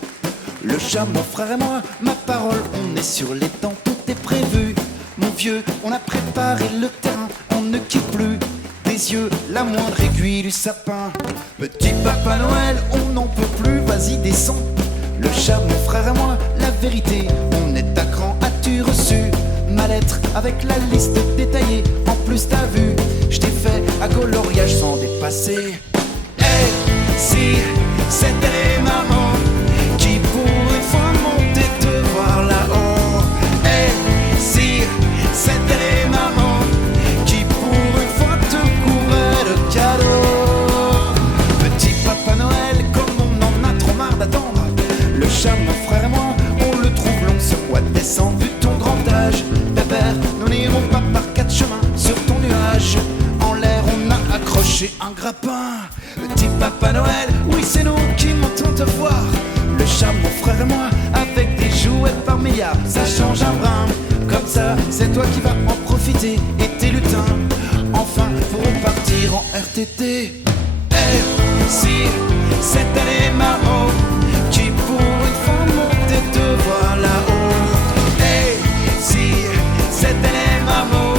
le chat, mon frère et moi, ma parole, on est sur les temps, tout est prévu. Mon vieux, on a préparé le terrain, on ne quitte plus des yeux la moindre aiguille du sapin. Petit Papa Noël, on n'en peut plus, vas-y descends. Le chat, mon frère et moi, la vérité, on est à cran, as-tu reçu ma lettre avec la liste détaillée? En plus t'as vu, je t'ai fait à coloriage sans dépasser. Si c'était les mamans qui pour une fois montaient te voir là-haut. Et si c'était les mamans qui pour une fois te couvraient de cadeaux. Petit Papa Noël, comme on en a trop marre d'attendre, le chat, mon frère et moi, on le trouve long ce mois de décembre. Vu ton grand âge, pépère, nous n'irons pas par quatre chemins sur ton nuage. En l'air on a accroché un grappin. Petit Papa Noël, oui c'est nous qui montons te voir. Le chat, mon frère et moi, avec des jouets par milliards. Ça change un brin, comme ça c'est toi qui vas en profiter. Et tes lutins, enfin pourront partir en RTT. Et si c'était les marmots qui pour une fois montaient te voir là-haut. Et si c'était les marmots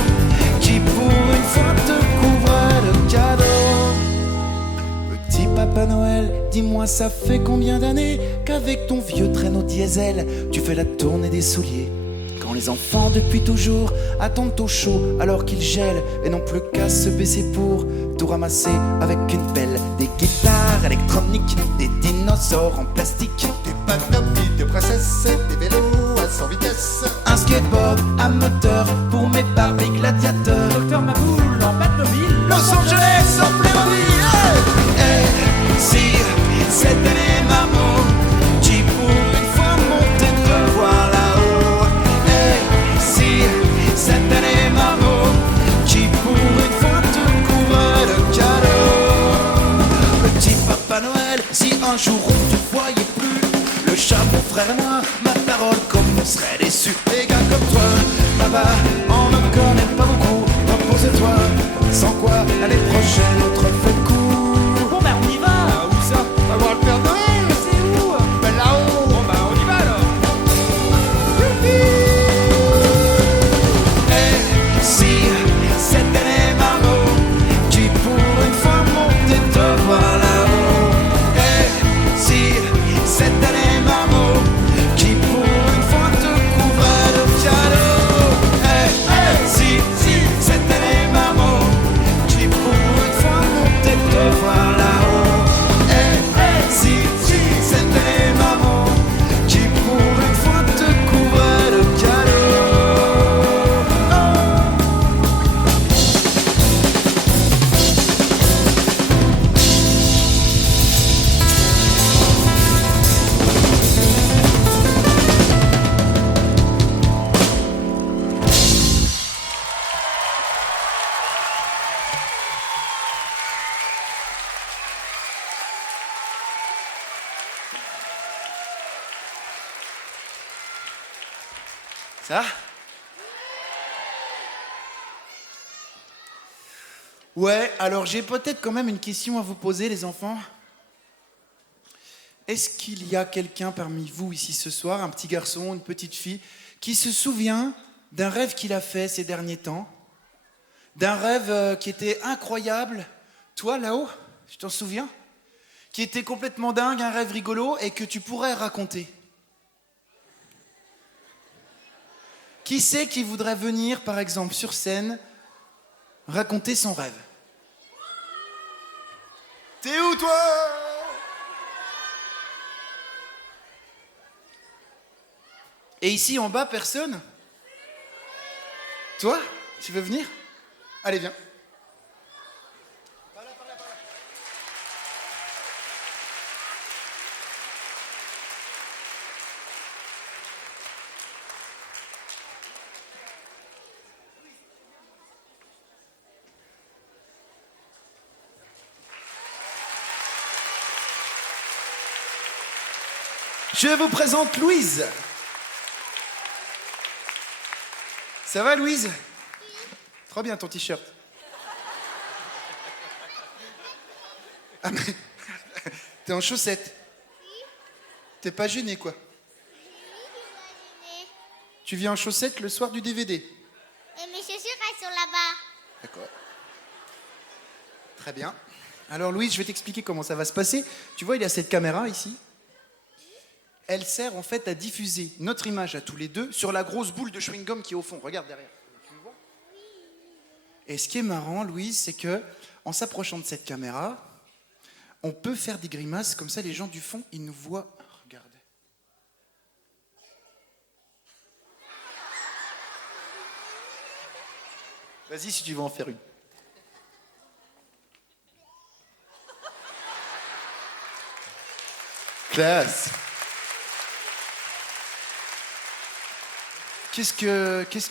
qui pour une fois te couvraient de cadeaux. Petit Papa Noël, dis-moi ça fait combien d'années qu'avec ton vieux traîneau diesel tu fais la tournée des souliers? Quand les enfants depuis toujours attendent au chaud alors qu'ils gèlent et n'ont plus qu'à se baisser pour tout ramasser avec une pelle. Des guitares électroniques, des dinosaures en plastique, Des panoplies de princesses, des vélos à 100 vitesses. un skateboard à moteur pour mes Barbie gladiateurs. Docteur Maboule en Batmobile. Los Angeles en Playmobil. Hey, si c'était les mamans qui pour une fois montaient te voir là-haut. Hey, si c'était les mamans qui pour une fois te couvraient de cadeaux. Petit Papa Noël, si un jour on te voyait plus, le chat, mon frère et moi, ma parole, comme on serait déçus. Les gars comme toi, papa, on ne connaît pas beaucoup. Repose-toi, sans quoi l'année prochaine on te refait le coup. Bon ben on y va. Où ça? On va voir le Père Noël. C'est où? Ben là-haut. Bon bah on y va alors. Et si c'était les marmots qui pour une fois montaient te voir là-haut. Et si c'était les marmots qui pour une fois te couvraient de cadeaux. Et si c'était les marmots qui pour une fois montaient te voir là-haut. Et si c'était les mamans qui pour une fois te couvraient de cadeaux. Ça? Ouais, alors j'ai peut-être quand même une question à vous poser, les enfants. Est-ce qu'il y a quelqu'un parmi vous ici ce soir, un petit garçon, une petite fille, qui se souvient d'un rêve qu'il a fait ces derniers temps? D'un rêve qui était incroyable? Toi, là-haut, tu t'en souviens? Qui était complètement dingue, un rêve rigolo et que tu pourrais raconter? Qui c'est qui voudrait venir, par exemple, sur scène, raconter son rêve? T'es où, toi? Et ici, en bas, personne? Toi? Tu veux venir? Allez, viens. Je vous présente Louise. Ça va, Louise? Trop bien ton t-shirt. Ah mais... T'es en chaussettes? T'es pas gêné, quoi? Tu viens en chaussettes le soir du DVD? Et mes chaussures, elles sont là-bas. D'accord. Très bien. Alors, Louise, je vais t'expliquer comment ça va se passer. Tu vois, il y a cette caméra ici. Elle sert en fait à diffuser notre image à tous les deux sur la grosse boule de chewing-gum qui est au fond. Regarde derrière. Tu le vois? Et ce qui est marrant, Louise, c'est que en s'approchant de cette caméra, on peut faire des grimaces comme ça. Les gens du fond, ils nous voient. Regarde. Vas-y si tu veux en faire une. Classe.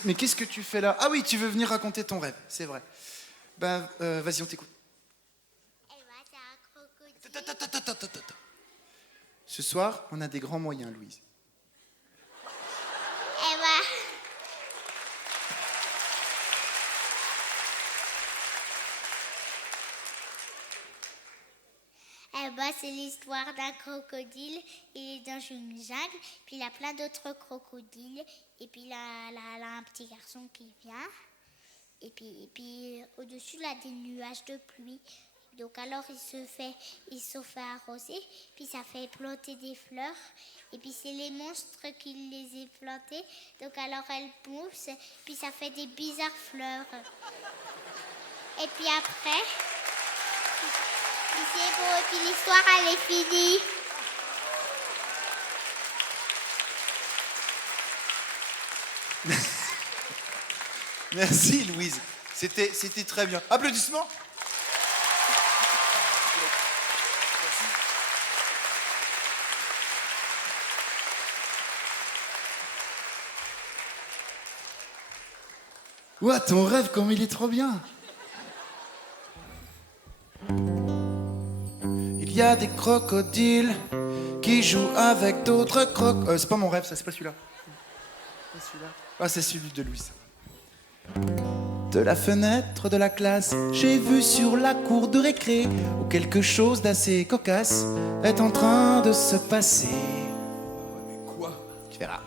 Mais qu'est-ce que tu fais là? Ah oui, tu veux venir raconter ton rêve, c'est vrai. Ben, vas-y, on t'écoute. C'est un crocodile. Ce soir, on a des grands moyens, Louise. C'est l'histoire d'un crocodile. Il est dans une jungle, puis il a plein d'autres crocodiles. Et puis là, un petit garçon qui vient. Et puis au-dessus, il a des nuages de pluie. Donc alors, il se fait arroser, puis ça fait planter des fleurs. Et puis c'est les monstres qui les ont plantées. Donc alors, elles poussent, puis ça fait des bizarres fleurs. Et puis après... Puis c'est beau, et puis l'histoire, elle est finie. Merci, Louise. C'était très bien. Applaudissements. Ouah, ton rêve, comme il est trop bien. Il y a des crocodiles qui jouent avec d'autres crocodiles. C'est pas mon rêve, ça, c'est pas celui-là. C'est celui-là. Ah, c'est celui de Louise. De la fenêtre de la classe, j'ai vu sur la cour de récré où quelque chose d'assez cocasse est en train de se passer. Mais quoi? Tu verras.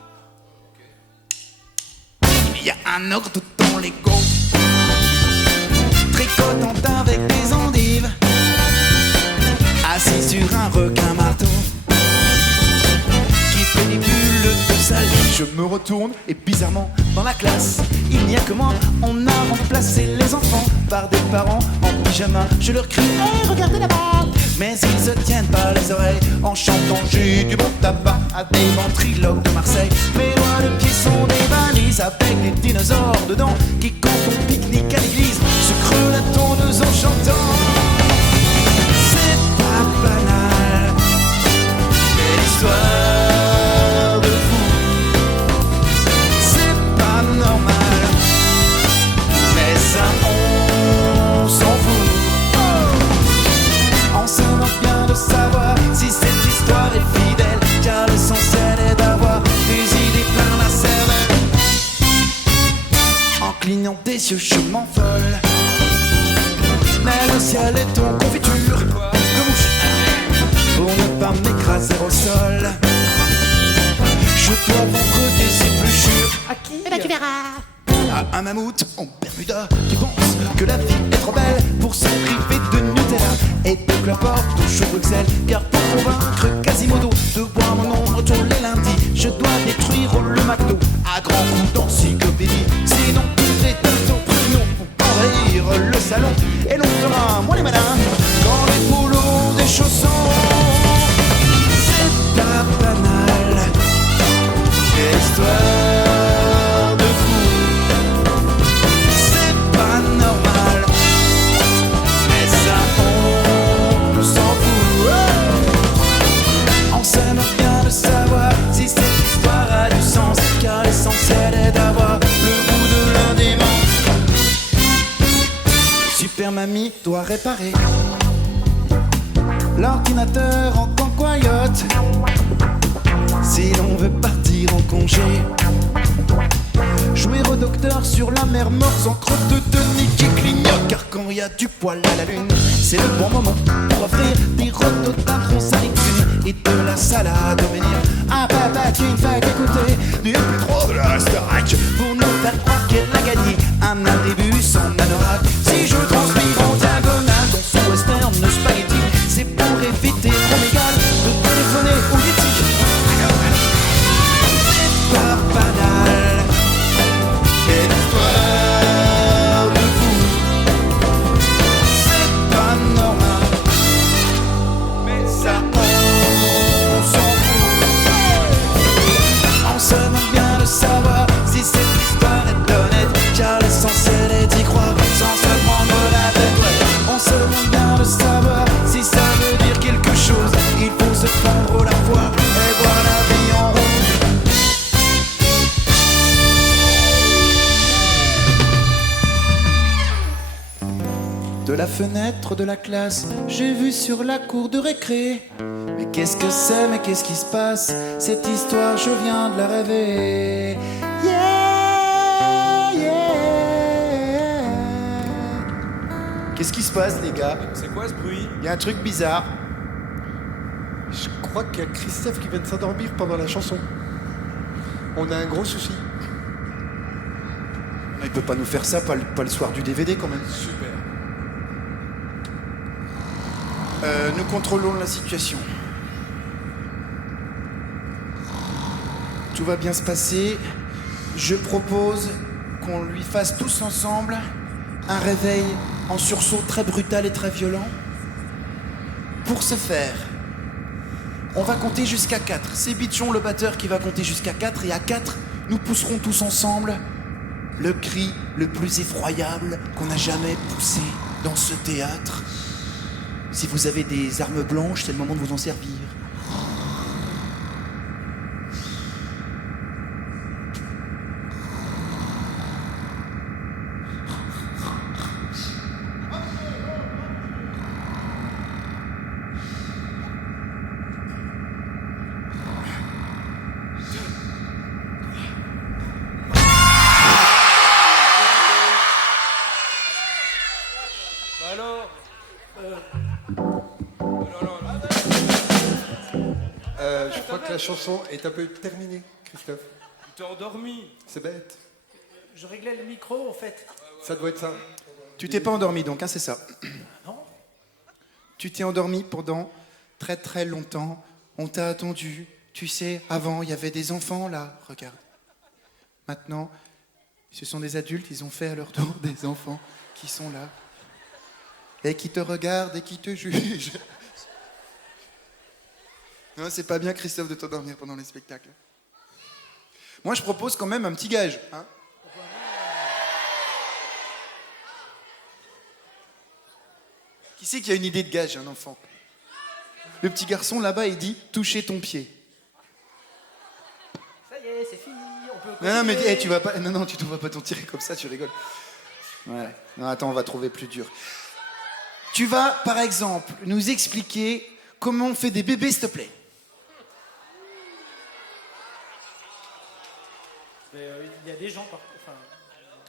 Il y a un ogre tout en Lego, tricotant avec des endives, assis sur un requin marteau qui fait des bulles de salive. Je me retourne et bizarrement dans la classe, il n'y a que moi. On a remplacé les enfants par des parents en pyjama. Je leur crie hey, regardez là-bas, mais ils se tiennent pas les oreilles en chantant j'ai du bon tabac à des ventriloques de Marseille. Mes doigts de pied sont des valises avec des dinosaures dedans qui quand on pique-nique à l'église se creusent la tondeuse en chantant. C'est pas banal, mais l'histoire de fou, c'est pas normal, mais ça on s'en fout. On se moque bien de savoir si cette histoire est fidèle, car l'essentiel est d'avoir des idées plein la cervelle. En clignant des yeux je m'envole, mais le ciel est en confiture de mouche. Pour ne pas m'écraser au sol, je dois vendre des épluchures. À qui? Eh ben tu verras. À un mammouth en Bermuda qui pense que la vie est trop belle pour se priver de Nutella et de cloporte au chaud Bruxelles. Car pour convaincre Quasimodo de boire mon ombre tous les lundis, je dois détruire le McDo à grands coups d'encyclopédie. salon et l'on fera moins les malins quand les poules ont des chaussons. C'est pas banal, histoire de fou. C'est pas normal, mais ça on s'en fout. On s'aime bien de savoir si cette histoire a du sens, car l'essentiel est d'avoir le goût de l'indémence. Super Mamie doit réparer l'ordinateur en cancoyote si l'on veut partir en congé. Jouer au docteur sur la mer morte en crotte de nez qui clignote, car quand il y a du poil à la lune, c'est le bon moment pour offrir des rhododendrons salitunes et de la salade au menhir. Ah papa, tu ne fais qu'écouter du MP3 de la Starac pour nous faire croire qu'elle a gagné un abribus en anorak. Si je transpire en diagonale dans son western spaghetti, c'est pour éviter trop mégal de téléphoner au Yeti. C'est pas banal, histoire de fou. C'est pas normal, mais ça on s'en fout. On se demande bien de savoir si cette histoire est honnête, car l'essentiel est d'y croire sans se prendre la tête. Ouais. On se demande bien de savoir si ça veut dire quelque chose. Il faut se prendre la voix et voir la vie en rouge. De la fenêtre de la classe, j'ai vu sur la cour de récré. Mais qu'est-ce que c'est, mais qu'est-ce qui se passe? Cette histoire, je viens de la rêver. Yeah, yeah. Qu'est-ce qui se passe, les gars? C'est quoi ce bruit? Il y a un truc bizarre. Je crois qu'il y a Christophe qui vient de s'endormir pendant la chanson. On a un gros souci. Il peut pas nous faire ça, pas le soir du DVD quand même. Super. Nous contrôlons la situation. Tout va bien se passer. Je propose qu'on lui fasse tous ensemble un réveil en sursaut très brutal et très violent. Pour ce faire, on va compter jusqu'à 4. C'est Bitchon, le batteur, qui va compter jusqu'à 4. Et à 4, nous pousserons tous ensemble le cri le plus effroyable qu'on a jamais poussé dans ce théâtre. Si vous avez des armes blanches, c'est le moment de vous en servir. Alors Je crois que la chanson est un peu terminée, Christophe. tu t'es endormi. C'est bête. Je réglais le micro en fait. Ça doit être ça. Tu t'es pas endormi donc, hein, c'est ça? Non. Tu t'es endormi pendant très très longtemps. On t'a attendu. Tu sais, avant, il y avait des enfants là. Regarde. Maintenant, ce sont des adultes. Ils ont fait à leur tour des enfants qui sont là. Et qui te regardent et qui te jugent. Non, c'est pas bien, Christophe, de t'endormir pendant les spectacles. Moi, je propose quand même un petit gage. Hein. Qui c'est qui a une idée de gage, un enfant? Le petit garçon là-bas, il dit « toucher ton pied ». Ça y est, c'est fini. On peut Non, mais continuer. tu vas pas. Non, tu ne vas pas t'en tirer comme ça, tu rigoles. Ouais. Non, attends, on va trouver plus dur. Tu vas, par exemple, nous expliquer comment on fait des bébés, s'il te plaît. Il y a des gens enfin,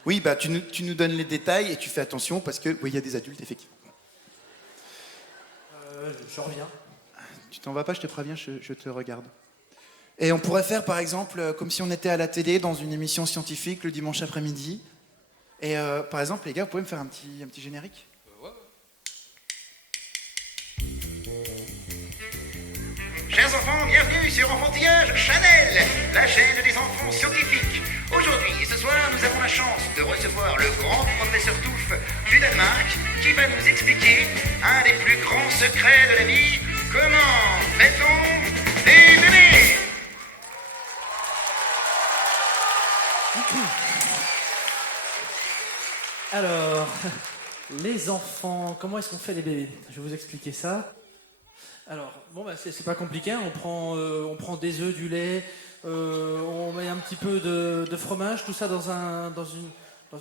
Oui, bah tu nous donnes les détails et tu fais attention parce que oui, il y a des adultes, effectivement. je reviens. Tu t'en vas pas, je te préviens, je te regarde. Et on pourrait faire, par exemple, comme si on était à la télé dans une émission scientifique le dimanche après-midi. Et par exemple, les gars, vous pouvez me faire un petit générique? Chers enfants, bienvenue sur Enfantillage Chanel, la chaîne des enfants scientifiques. Aujourd'hui, ce soir, nous avons la chance de recevoir le grand professeur Touffe du Danemark qui va nous expliquer un des plus grands secrets de la vie. Comment fait-on des bébés? Alors, les enfants, comment est-ce qu'on fait les bébés? Je vais vous expliquer ça. Alors, bon, bah, c'est pas compliqué, hein. On prend des œufs, du lait, on met un petit peu de fromage, tout ça dans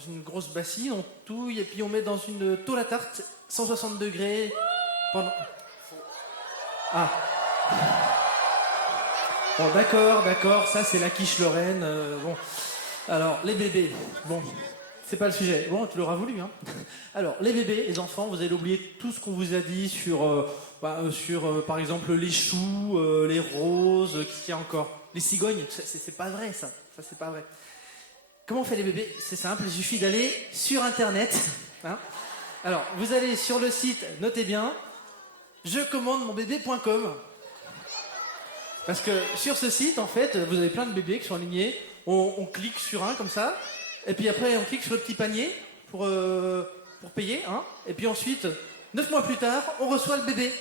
une grosse bassine, on touille et puis on met dans une tôle à tarte, 160 degrés, pendant... Ah. Bon, d'accord, ça c'est la quiche Lorraine, bon. Alors, les bébés, bon... C'est pas le sujet. Bon, tu l'auras voulu, hein. Alors, les bébés, les enfants, vous allez oublier tout ce qu'on vous a dit sur, par exemple, les choux, les roses, qu'est-ce qu'il y a encore? Les cigognes, c'est pas vrai, ça. Ça, c'est pas vrai. Comment on fait les bébés? C'est simple, il suffit d'aller sur Internet. Hein. Alors, vous allez sur le site, notez bien, jecommandemonbébé.com. Parce que sur ce site, en fait, vous avez plein de bébés qui sont alignés. On clique sur un, comme ça. Et puis après, on clique sur le petit panier pour payer. Hein. Et puis ensuite, 9 mois plus tard, on reçoit le bébé.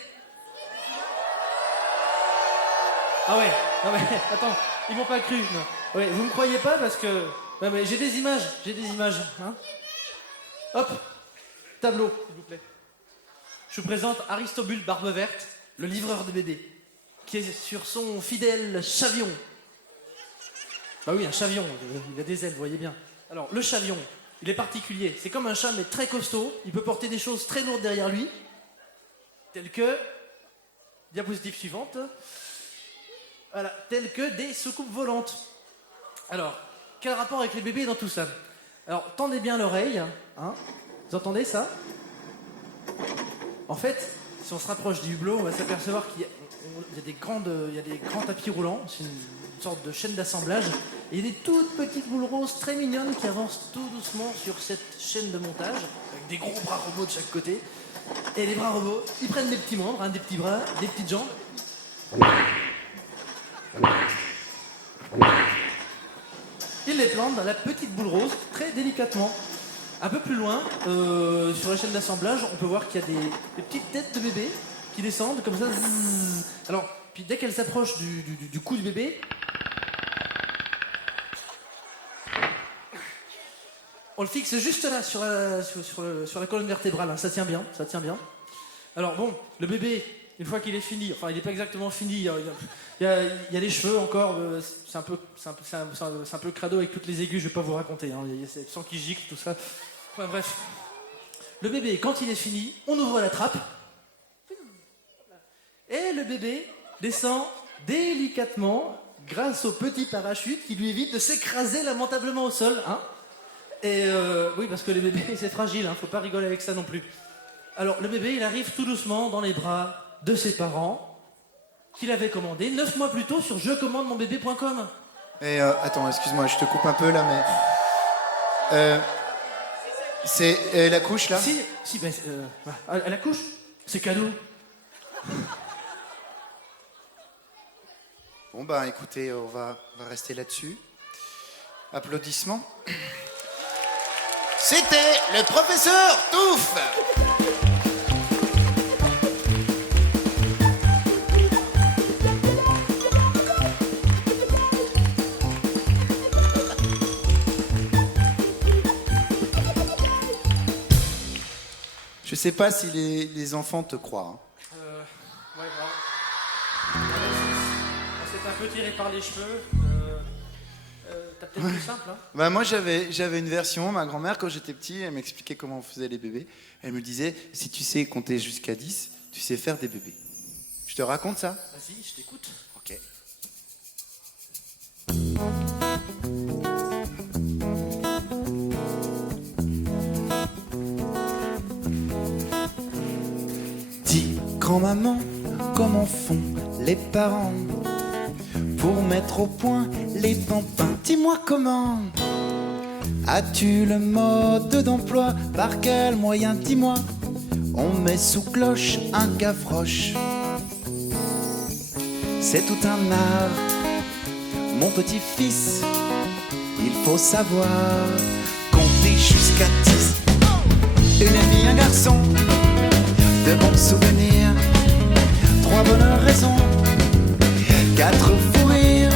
Ah ouais, non mais attends, ils m'ont pas cru. Non. Ouais, vous me croyez pas parce que... Ouais, mais j'ai des images. Hein. Hop, tableau, s'il vous plaît. Je vous présente Aristobule Barbe Verte, le livreur de bébés, qui est sur son fidèle chavion. Bah oui, un chavion, il a des ailes, vous voyez bien. Alors, le chavion, il est particulier. C'est comme un chat, mais très costaud. Il peut porter des choses très lourdes derrière lui, telles que... Diapositive suivante. Voilà, telles que des soucoupes volantes. Alors, quel rapport avec les bébés dans tout ça? Alors, tendez bien l'oreille. Hein. Vous entendez ça? En fait, si on se rapproche du hublot, on va s'apercevoir qu'il y a des grands tapis roulants. C'est une sorte de chaîne d'assemblage. Et il y a des toutes petites boules roses très mignonnes qui avancent tout doucement sur cette chaîne de montage, avec des gros bras robots de chaque côté. Et les bras robots, ils prennent des petits membres, hein, des petits bras, des petites jambes. Ils les plantent dans la petite boule rose, très délicatement. Un peu plus loin, sur la chaîne d'assemblage, on peut voir qu'il y a des petites têtes de bébés qui descendent comme ça. Zzz. Alors, puis dès qu'elles s'approchent du cou du bébé, on le fixe juste là, sur la colonne vertébrale. Hein. Ça tient bien. Alors bon, le bébé, une fois qu'il est fini, enfin il n'est pas exactement fini, il y a les cheveux encore, c'est un peu crado avec toutes les aiguës, je vais pas vous raconter, hein. Il y a le sang qui gicle, tout ça. Enfin bref. Le bébé, quand il est fini, on ouvre la trappe. Et le bébé descend délicatement grâce au petit parachute qui lui évite de s'écraser lamentablement au sol. Hein. Et oui, parce que les bébés, c'est fragile, hein, faut pas rigoler avec ça non plus. Alors, le bébé, il arrive tout doucement dans les bras de ses parents, qu'il avait commandé 9 mois plus tôt sur jecommandemonbébé.com. Et attends, excuse-moi, je te coupe un peu là, mais... c'est la couche, là? Si, ben, à la couche, c'est cadeau. Bon, bah, écoutez, on va rester là-dessus. Applaudissements. C'était le professeur Touffe. Je sais pas si les enfants te croient. Hein. Ouais, bon. C'est un peu tiré par les cheveux. T'as peut-être plus simple, hein? Bah moi j'avais une version, ma grand-mère quand j'étais petit, elle m'expliquait comment on faisait les bébés. Elle me disait, si tu sais compter jusqu'à 10, tu sais faire des bébés. Je te raconte ça? Vas-y, je t'écoute. Ok. Dis, grand-maman, comment font les parents pour mettre au point les pampins? Dis-moi comment. As-tu le mode d'emploi? Par quel moyen? Dis-moi. On met sous cloche un gavroche. C'est tout un art. Mon petit-fils, il faut savoir compter jusqu'à 10. Une fille, un garçon, de bons souvenirs, 3 bonnes raisons, 4 fous rires,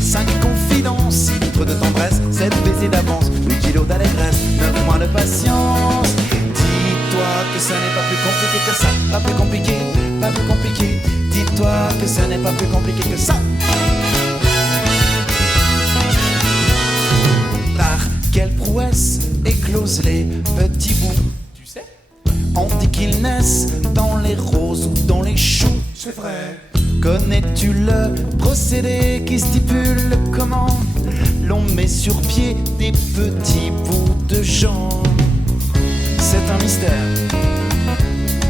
5 confidences, 6 litres de tendresse, 7 baisers d'avance, 8 kilos d'allégresse, 9 mois de patience. Dis-toi que ce n'est pas plus compliqué que ça, pas plus compliqué, pas plus compliqué. Dis-toi que ce n'est pas plus compliqué que ça. Par quelle prouesse éclosent les petits bouts? Tu sais? On dit qu'ils naissent dans les roses ou dans les choux. C'est vrai. Connais-tu le procédé qui stipule comment l'on met sur pied des petits bouts de jambes? C'est un mystère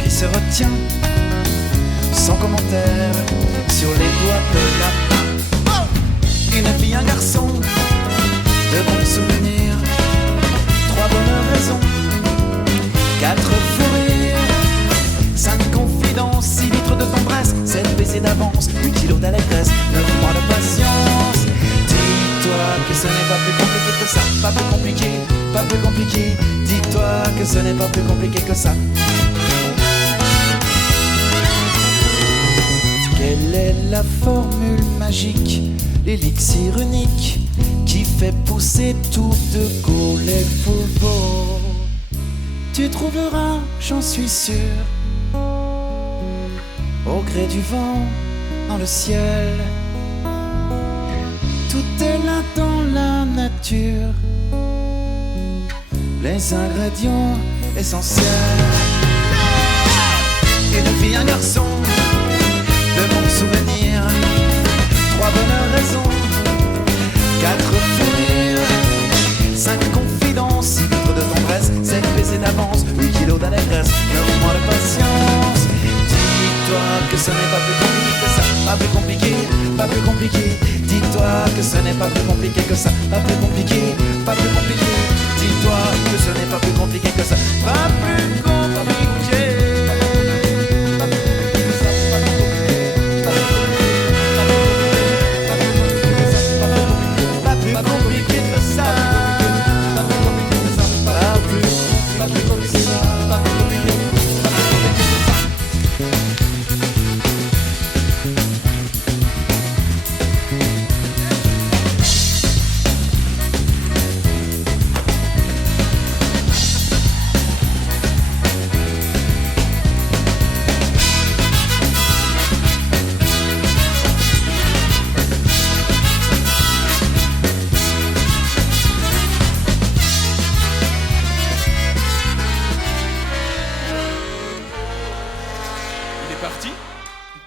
qui se retient sans commentaire sur les doigts de la main. Une fille, un garçon, de bons souvenirs, 3 bonnes raisons, 4 fous rires, 5 confidences, 6 litres de tendresse, 7 baisers d'avance, 8 kilos d'allégresse, 9 mois de patience. Dis-toi que ce n'est pas plus compliqué que ça, pas plus compliqué, pas plus compliqué. Dis-toi que ce n'est pas plus compliqué que ça. Quelle est la formule magique, l'élixir unique qui fait pousser tout de Gaulle et Fulbert? Tu trouveras, j'en suis sûr, au gré du vent, dans le ciel. Tout est là dans la nature, les ingrédients essentiels. Une fille, un garçon, de bons souvenirs, 3 bonnes raisons, 4 fous rires, 5 confidences, 6 litres de tendresse, 7 baisers d'avance, 8 kilos d'allégresse, 9 mois de patience. Dis-toi que ce n'est pas plus compliqué que ça, pas plus compliqué, pas plus compliqué. Dis-toi que ce n'est pas plus compliqué que ça, pas plus compliqué, pas plus compliqué. Dis-toi que ce n'est pas plus compliqué que ça, pas plus compliqué.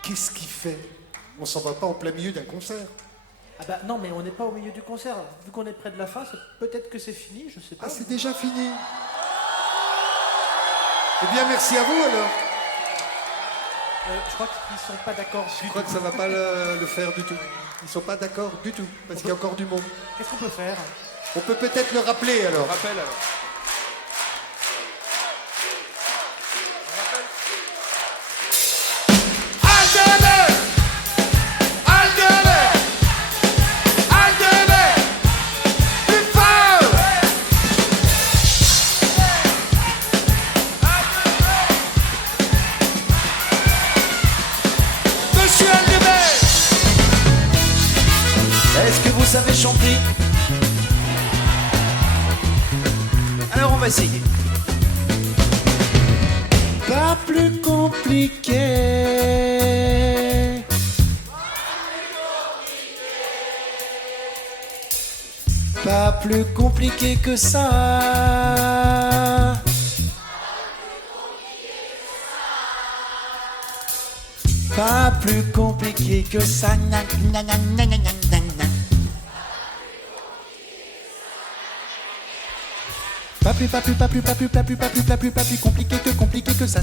Qu'est-ce qu'il fait? On s'en va pas en plein milieu d'un concert. Ah bah non, mais on n'est pas au milieu du concert. Vu qu'on est près de la fin, peut-être que c'est fini, je sais pas. Ah, c'est déjà fini. Eh bien, merci à vous alors. Je crois qu'ils sont pas d'accord. Je crois que ça va pas le faire du tout. Ils sont pas d'accord du tout, parce qu'il y a encore du monde. Qu'est-ce qu'on peut faire? On peut peut-être le rappeler alors. Rappel alors. Est-ce que vous savez chanter? Alors on va essayer. Pas plus compliqué. Pas plus compliqué que ça. Pas plus compliqué que ça. Pas plus compliqué que ça.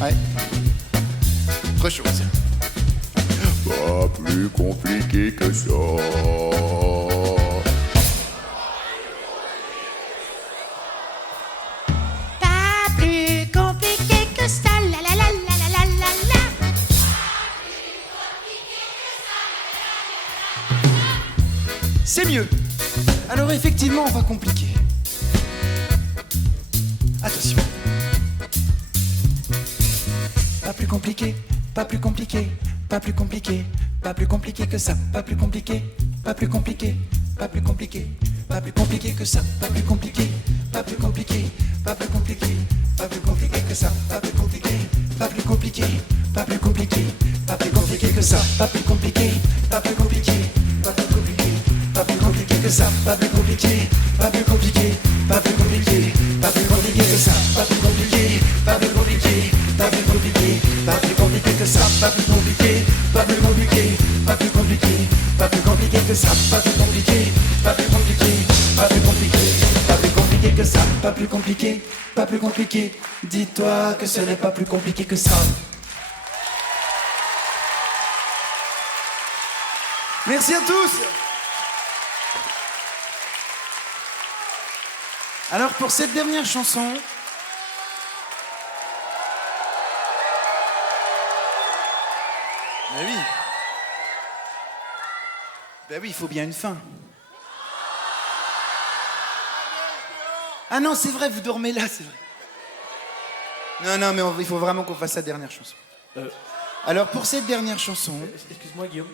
Ouais. Très chaud, ça. Pas plus compliqué que ça. Pas plus compliqué que ça, la la la la la la la la. Alors effectivement, on va compliquer. Attention. Pas plus compliqué, pas plus compliqué, pas plus compliqué, pas plus compliqué que ça, pas plus compliqué, pas plus compliqué, pas plus compliqué, pas plus compliqué que ça, pas plus compliqué, pas plus compliqué, pas plus compliqué, pas plus compliqué que ça, pas plus compliqué, pas plus compliqué, pas plus compliqué, pas plus compliqué que ça, pas plus compliqué, pas plus compliqué, pas plus compliqué, pas plus compliqué que ça, pas plus compliqué, pas plus compliqué, pas plus compliqué, pas plus compliqué que ça, pas plus compliqué, pas plus compliqué, pas plus compliqué, pas plus compliqué que ça, pas plus compliqué, pas plus compliqué, pas plus compliqué, pas plus compliqué que ça, pas plus compliqué, pas plus compliqué, pas plus compliqué, pas plus compliqué que ça, pas plus compliqué, pas plus compliqué. Dis-toi que ce n'est pas plus compliqué que ça. Merci à tous. Alors pour cette dernière chanson, ben oui. Ben oui, il faut bien une fin. Ah non, c'est vrai, vous dormez là, c'est vrai. Non, mais il faut vraiment qu'on fasse la dernière chanson. Alors pour cette dernière chanson... Excuse-moi Guillaume.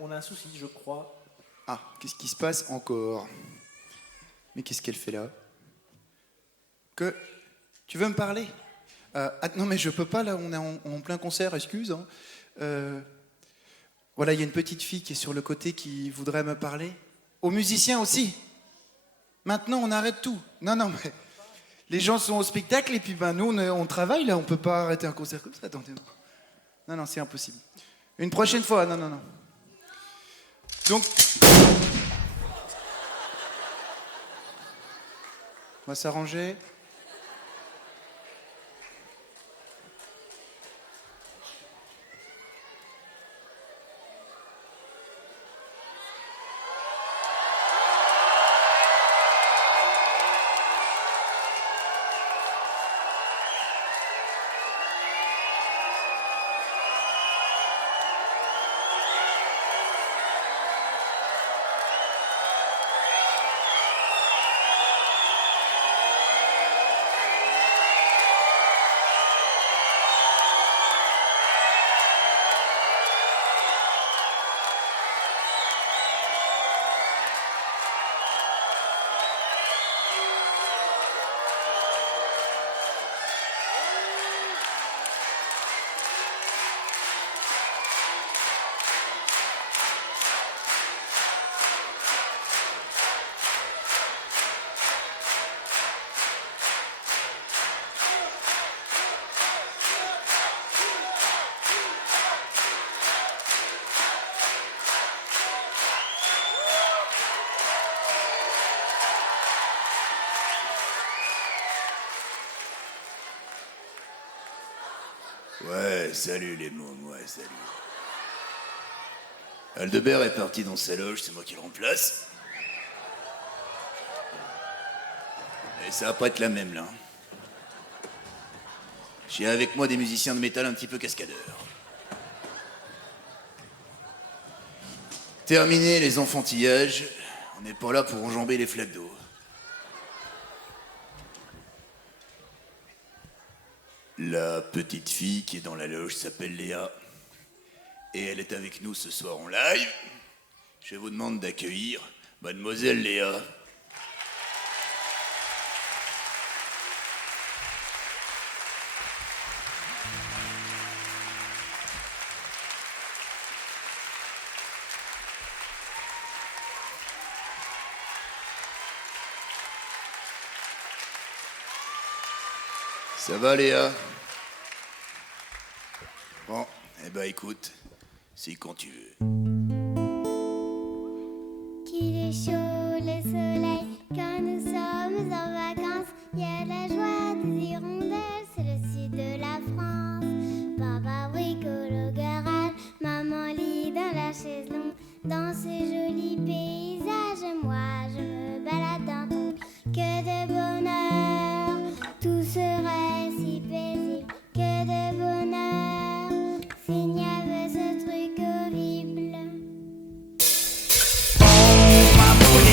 On a un souci, je crois. Ah, qu'est-ce qui se passe encore? Mais qu'est-ce qu'elle fait là? Que... Tu veux me parler? Non mais je peux pas là, on est en plein concert, excuse. Hein. Voilà, il y a une petite fille qui est sur le côté qui voudrait me parler. Aux musiciens aussi. Maintenant on arrête tout. Non mais... Les gens sont au spectacle et puis ben nous on travaille là, on peut pas arrêter un concert comme ça, attendez. Non, c'est impossible. Une prochaine fois, non. Donc... On va s'arranger. Ouais, salut les mômes, ouais, salut. Aldebert est parti dans sa loge, c'est moi qui le remplace. Et ça va pas être la même, là. J'ai avec moi des musiciens de métal un petit peu cascadeurs. Terminé les enfantillages, on n'est pas là pour enjamber les flaques d'eau. La petite fille qui est dans la loge s'appelle Léa. Et elle est avec nous ce soir en live. Je vous demande d'accueillir Mademoiselle Léa. Ça va Léa? Bon, eh ben écoute, c'est quand tu veux. Qu'il est chaud le soleil quand nous sommes en vacances. Il y a la joie des hirondelles, c'est le sud de la France. Papa bricole au garage, maman lit dans la chaise longue. Dans ces jolis paysages, moi je me balade d'un ton. Que de bonheur, tout serait si paisible. Que de bonheur, s'il n'y avait ce truc horrible. Oh, my boy.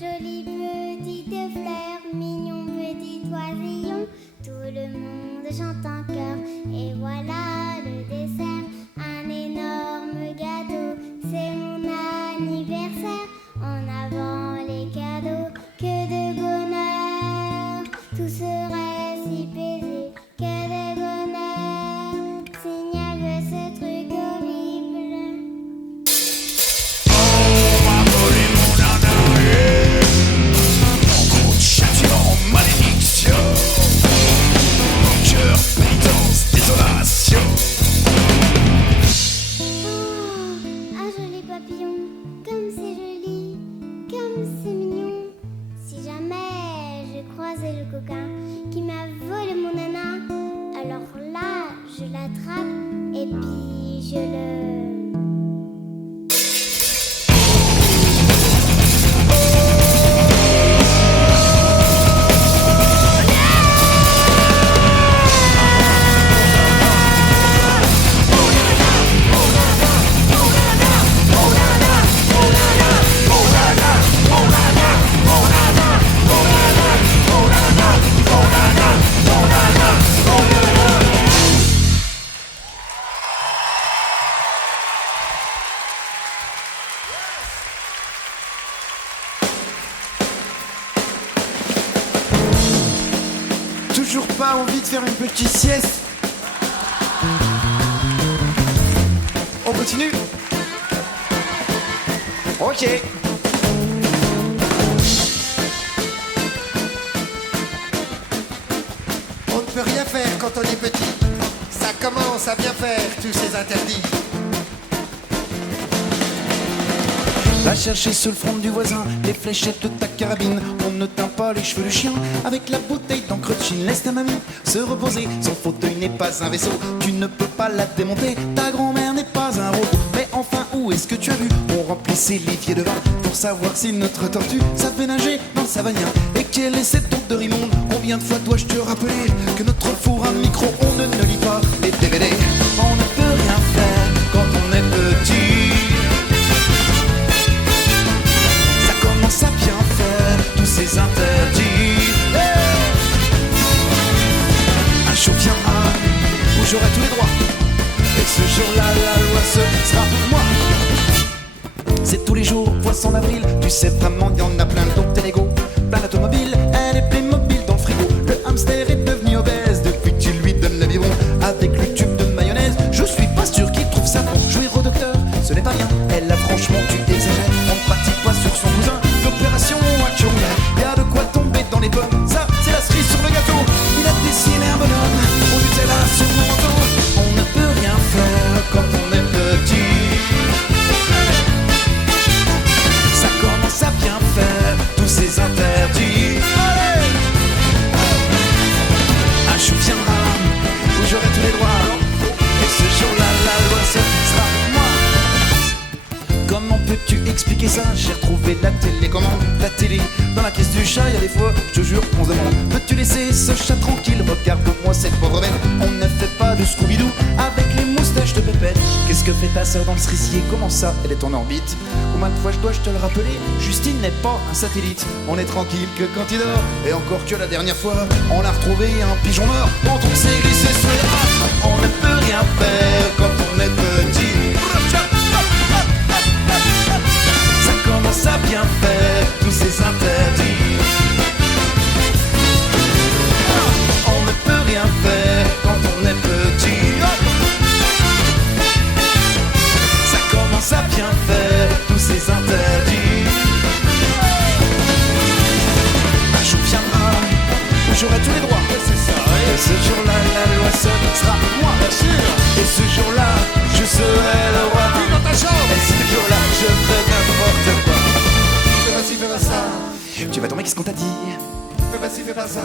Jolie petite fleur, mignon petit oisillon. Tout le monde chante en chœur. Et voilà le dessert, un énorme gâteau. C'est mon anniversaire. En avant les cadeaux, que de bonheur. Tout serait si paisible, que de bonheur. S'il n'y avait ce truc horrible. Malédiction, mon cœur, pénitence, désolation. Oh, un joli papillon, comme c'est joli, comme c'est mignon. Si jamais je croisais le coquin qui m'a volé mon nana, alors là, je l'attrape et puis je le... Toujours pas envie de faire une petite sieste? On continue? Ok. On ne peut rien faire quand on est petit. Ça commence à bien faire, tous ces interdits. Va chercher sur le front du voisin les fléchettes de ta carabine. On ne teint pas les cheveux du chien avec la bouteille d'encre de Chine. Laisse ta mamie se reposer, son fauteuil n'est pas un vaisseau. Tu ne peux pas la démonter, ta grand-mère n'est pas un robot. Mais enfin, où est-ce que tu as vu? On remplissait l'évier de vin pour savoir si notre tortue savait nager dans le Savagnin. Et quelle est cette honte de Rimonde? Combien de fois dois-je te rappeler que notre four à micro-ondes ne lit pas les DVD? On ne peut rien faire quand on est petit. Ça bien faire tous ces interdits. Hey, un jour viendra où j'aurai tous les droits. Et ce jour-là, la loi ce sera moi. C'est tous les jours, poisson d'avril. Tu sais vraiment, il y en a plein d'autres Télégo. Plein d'automobiles, elle est Playmobil dans le frigo. Le hamster est devenu obèse depuis que tu lui donnes le biberon. Avec le tube de mayonnaise, je suis pas sûr qu'il trouve ça bon. Jouer au docteur, ce n'est pas bien. Elle a franchement, tu exagères. On ne pratique pas sur son cousin. L'opération à Curler, y a de quoi tomber dans les pommes. Ça, c'est la cerise sur le gâteau. Il a dessiné un bonhomme au Nutella sur mon manteau. On ne peut rien faire quand on est petit. Ça commence à bien faire tous ces interdits. Allez, un jour viendra où j'aurai tous les droits. Et ce jour-là, la loi ce sera moi. Comment peux-tu expliquer ça? J'ai retrouvé la télécommande, la télé dans la caisse du chat. Il y a des fois, je te jure, on se demande, peux-tu laisser ce chat tranquille? Regarde-moi cette pauvre bête. On ne fait pas de Scooby-Doo avec les moustaches de Pépette. Qu'est-ce que fait ta sœur dans le cerisier? Comment ça, elle est en orbite? Combien de fois je te le rappeler? Justine n'est pas un satellite. On est tranquille que quand il dort. Et encore que la dernière fois, on a retrouvé un pigeon mort quand on s'est glissé sous les draps. On ne peut rien faire quand on est petit. Ça commence à bien faire tous ces interdits. On ne peut rien faire quand on est petit. Ça commence à bien faire tous ces interdits. Un jour viendra où j'aurai tous les droits. Et ce jour-là, la loi ce sera moi. Et ce jour-là, je serai le roi. Et ce jour-là, je ferai n'importe quoi. Fais pas ci, fais pas ça. Tu vas tomber, qu'est-ce qu'on t'a dit? Fais pas ci, fais pas ça.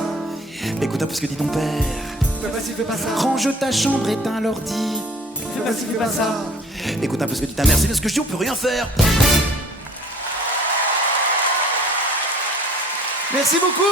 Écoute un peu ce que dit ton père. Fais pas ci, fais pas ça. Range ta chambre, éteins l'ordi. Fais pas ci, fais pas ça. Écoute un peu ce que dit ta mère, c'est de ce que je dis, on peut rien faire. Merci beaucoup.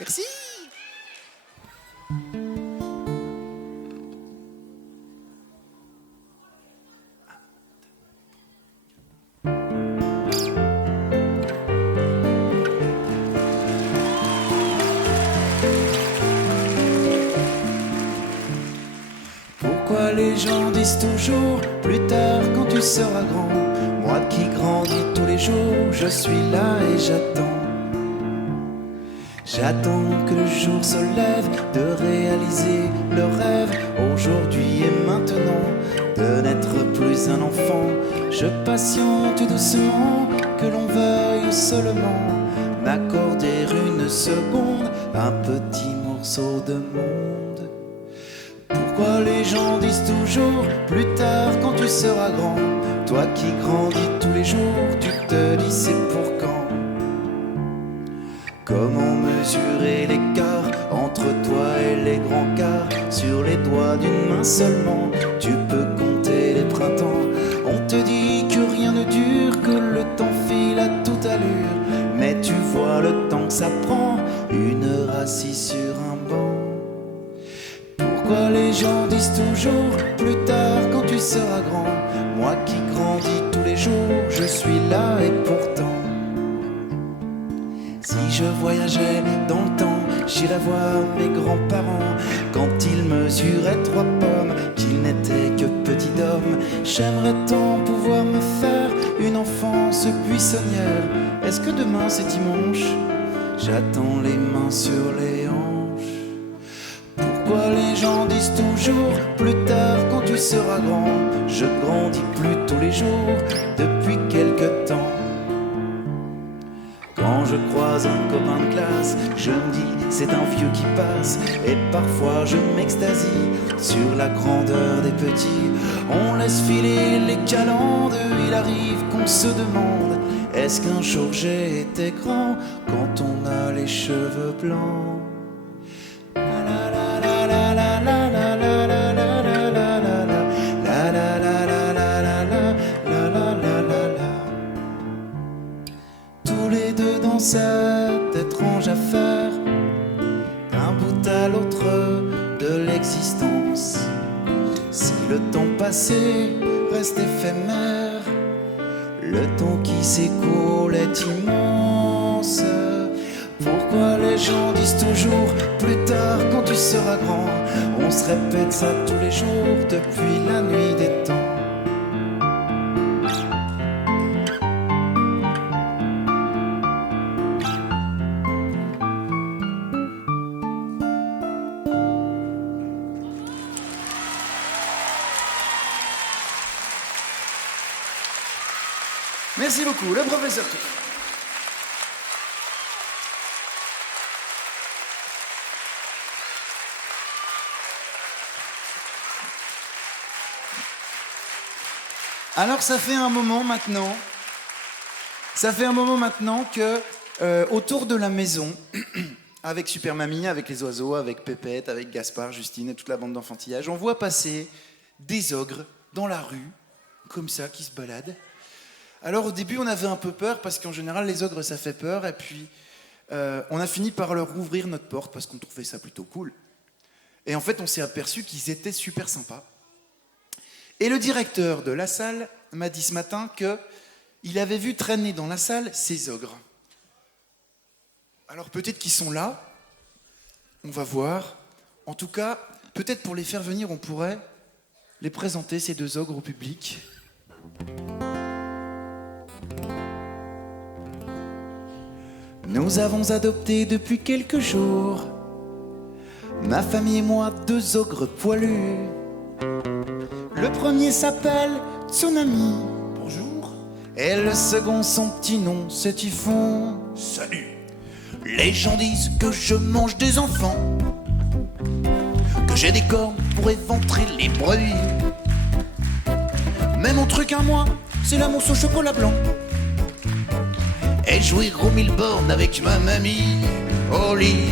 Merci. Pourquoi les gens disent toujours plus tard quand tu seras grand? Moi qui grandis tous les jours, je suis là et j'attends. J'attends que le jour se lève de réaliser le rêve aujourd'hui et maintenant, de n'être plus un enfant. Je patiente doucement que l'on veuille seulement m'accorder une seconde, un petit morceau de monde. Pourquoi les gens disent toujours plus tard quand tu seras grand? Toi qui grandis tous les jours, tu te dis c'est pour quand? Comment mesurer l'écart entre toi et les grands quarts? Sur les doigts d'une main seulement, tu peux compter les printemps. On te dit que rien ne dure, que le temps file à toute allure. Mais tu vois le temps que ça prend, une heure assis sur un banc. Pourquoi les gens disent toujours plus tard quand tu seras grand? Moi qui grandis tous les jours, je suis là et pourtant. Si je voyageais dans le temps, j'irais voir mes grands-parents quand ils mesuraient 3 pommes, qu'ils n'étaient que petits d'hommes. J'aimerais tant pouvoir me faire une enfance buissonnière. Est-ce que demain c'est dimanche? J'attends les mains sur les hanches. Pourquoi les gens disent toujours plus tard quand tu seras grand? Je ne grandis plus tous les jours depuis quelque temps. Quand je croise un copain de classe, je me dis c'est un vieux qui passe. Et parfois je m'extasie sur la grandeur des petits. On laisse filer les calendes, il arrive qu'on se demande: est-ce qu'un jour j'ai été grand quand on a les cheveux blancs? Tous les deux dans cette étrange affaire, d'un bout à l'autre de l'existence. Si le temps passé reste éphémère, le temps qui s'écoule est immense. Pourquoi les gens disent toujours plus tard quand tu seras grand? On se répète ça tous les jours depuis la nuit des temps. Merci beaucoup, le professeur Touffe. Alors ça fait un moment maintenant que autour de la maison, avec Super Mamie, avec les oiseaux, avec Pépette, avec Gaspard, Justine et toute la bande d'enfantillage, on voit passer des ogres dans la rue, comme ça, qui se baladent. Alors au début on avait un peu peur parce qu'en général les ogres ça fait peur, et puis on a fini par leur ouvrir notre porte parce qu'on trouvait ça plutôt cool. Et en fait on s'est aperçu qu'ils étaient super sympas. Et le directeur de la salle m'a dit ce matin qu'il avait vu traîner dans la salle ces ogres. Alors peut-être qu'ils sont là, on va voir. En tout cas, peut-être pour les faire venir, on pourrait les présenter, ces 2 ogres, au public. Nous avons adopté depuis quelques jours, ma famille et moi, 2 ogres poilus. Le premier s'appelle Tsunami, bonjour. Et le second, son petit nom, c'est Typhon. Salut. Les gens disent que je mange des enfants, que j'ai des cornes pour éventrer les brebis. Mais mon truc à moi, c'est la mousse au chocolat blanc et jouer gros 1000 bornes avec ma mamie au lit.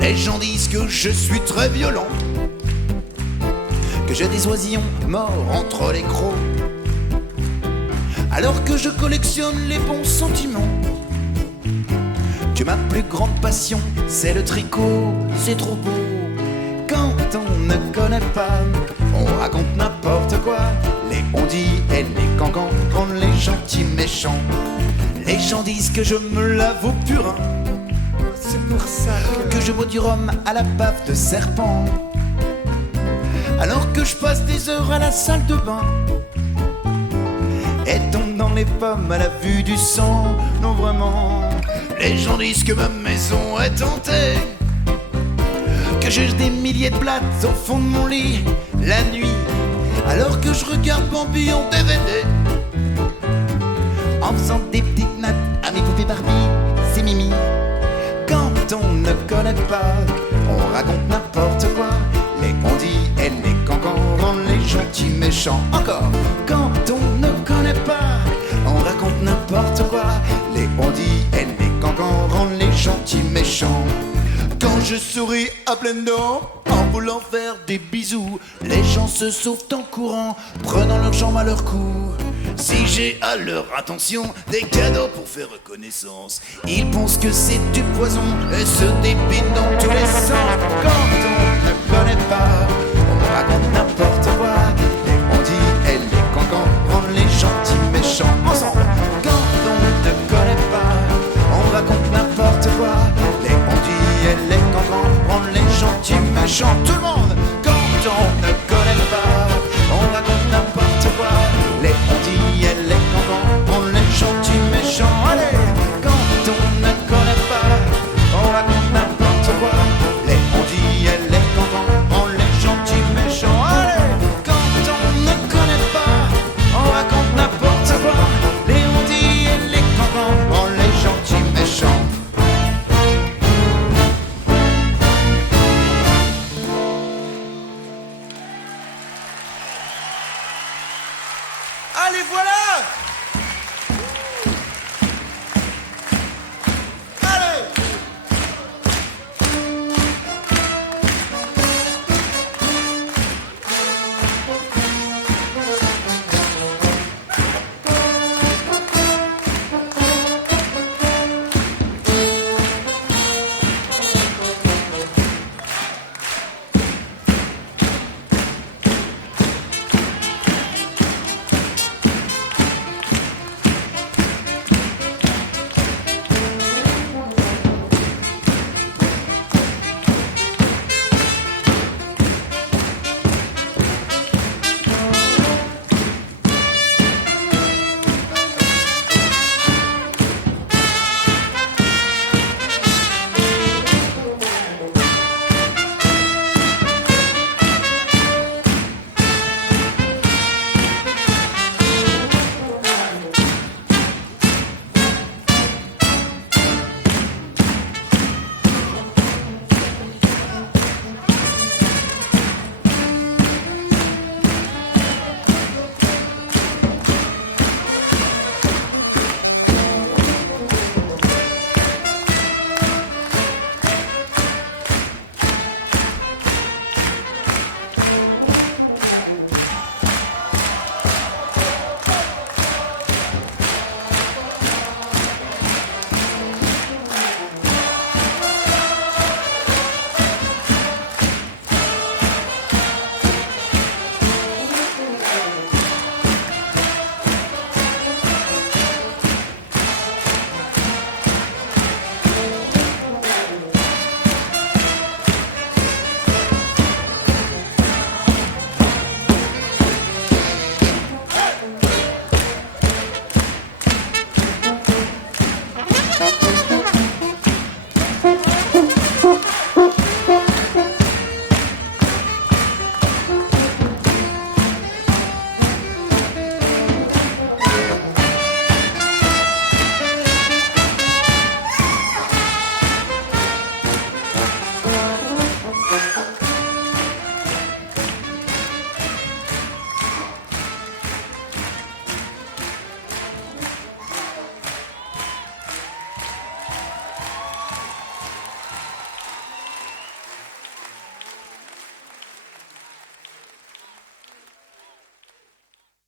Les gens disent que je suis très violent, que j'ai des oisillons morts entre les crocs, alors que je collectionne les bons sentiments, que ma plus grande passion, c'est le tricot. C'est trop beau. Quand on ne connaît pas, on raconte n'importe quoi. Les on-dit et les cancans rendent les gentils méchants. Les gens disent que je me lave au purin. C'est pour ça que je bois du rhum à la bave de serpent. Alors que je passe des heures à la salle de bain et tombe dans les pommes à la vue du sang. Non vraiment, les gens disent que ma maison est hantée, que j'ai des milliers de blattes au fond de mon lit la nuit, alors que je regarde Bambi en DVD, en faisant des petites nattes à mes poupées Barbie. C'est Mimi. Quand on ne connaît pas, on raconte n'importe quoi. Les on-dit et les cancans rendent les gentils méchants. Encore. Quand on ne connaît pas, on raconte n'importe quoi. Les on-dit et les cancans rendent les gentils méchants. Quand je souris à pleines dents, en voulant faire des bisous, les gens se sauvent en courant, prenant leurs jambes à leur cou. Si j'ai à leur attention des cadeaux pour faire reconnaissance, ils pensent que c'est du poison et se dépinent dans tous les sens. Quand on ne connaît pas,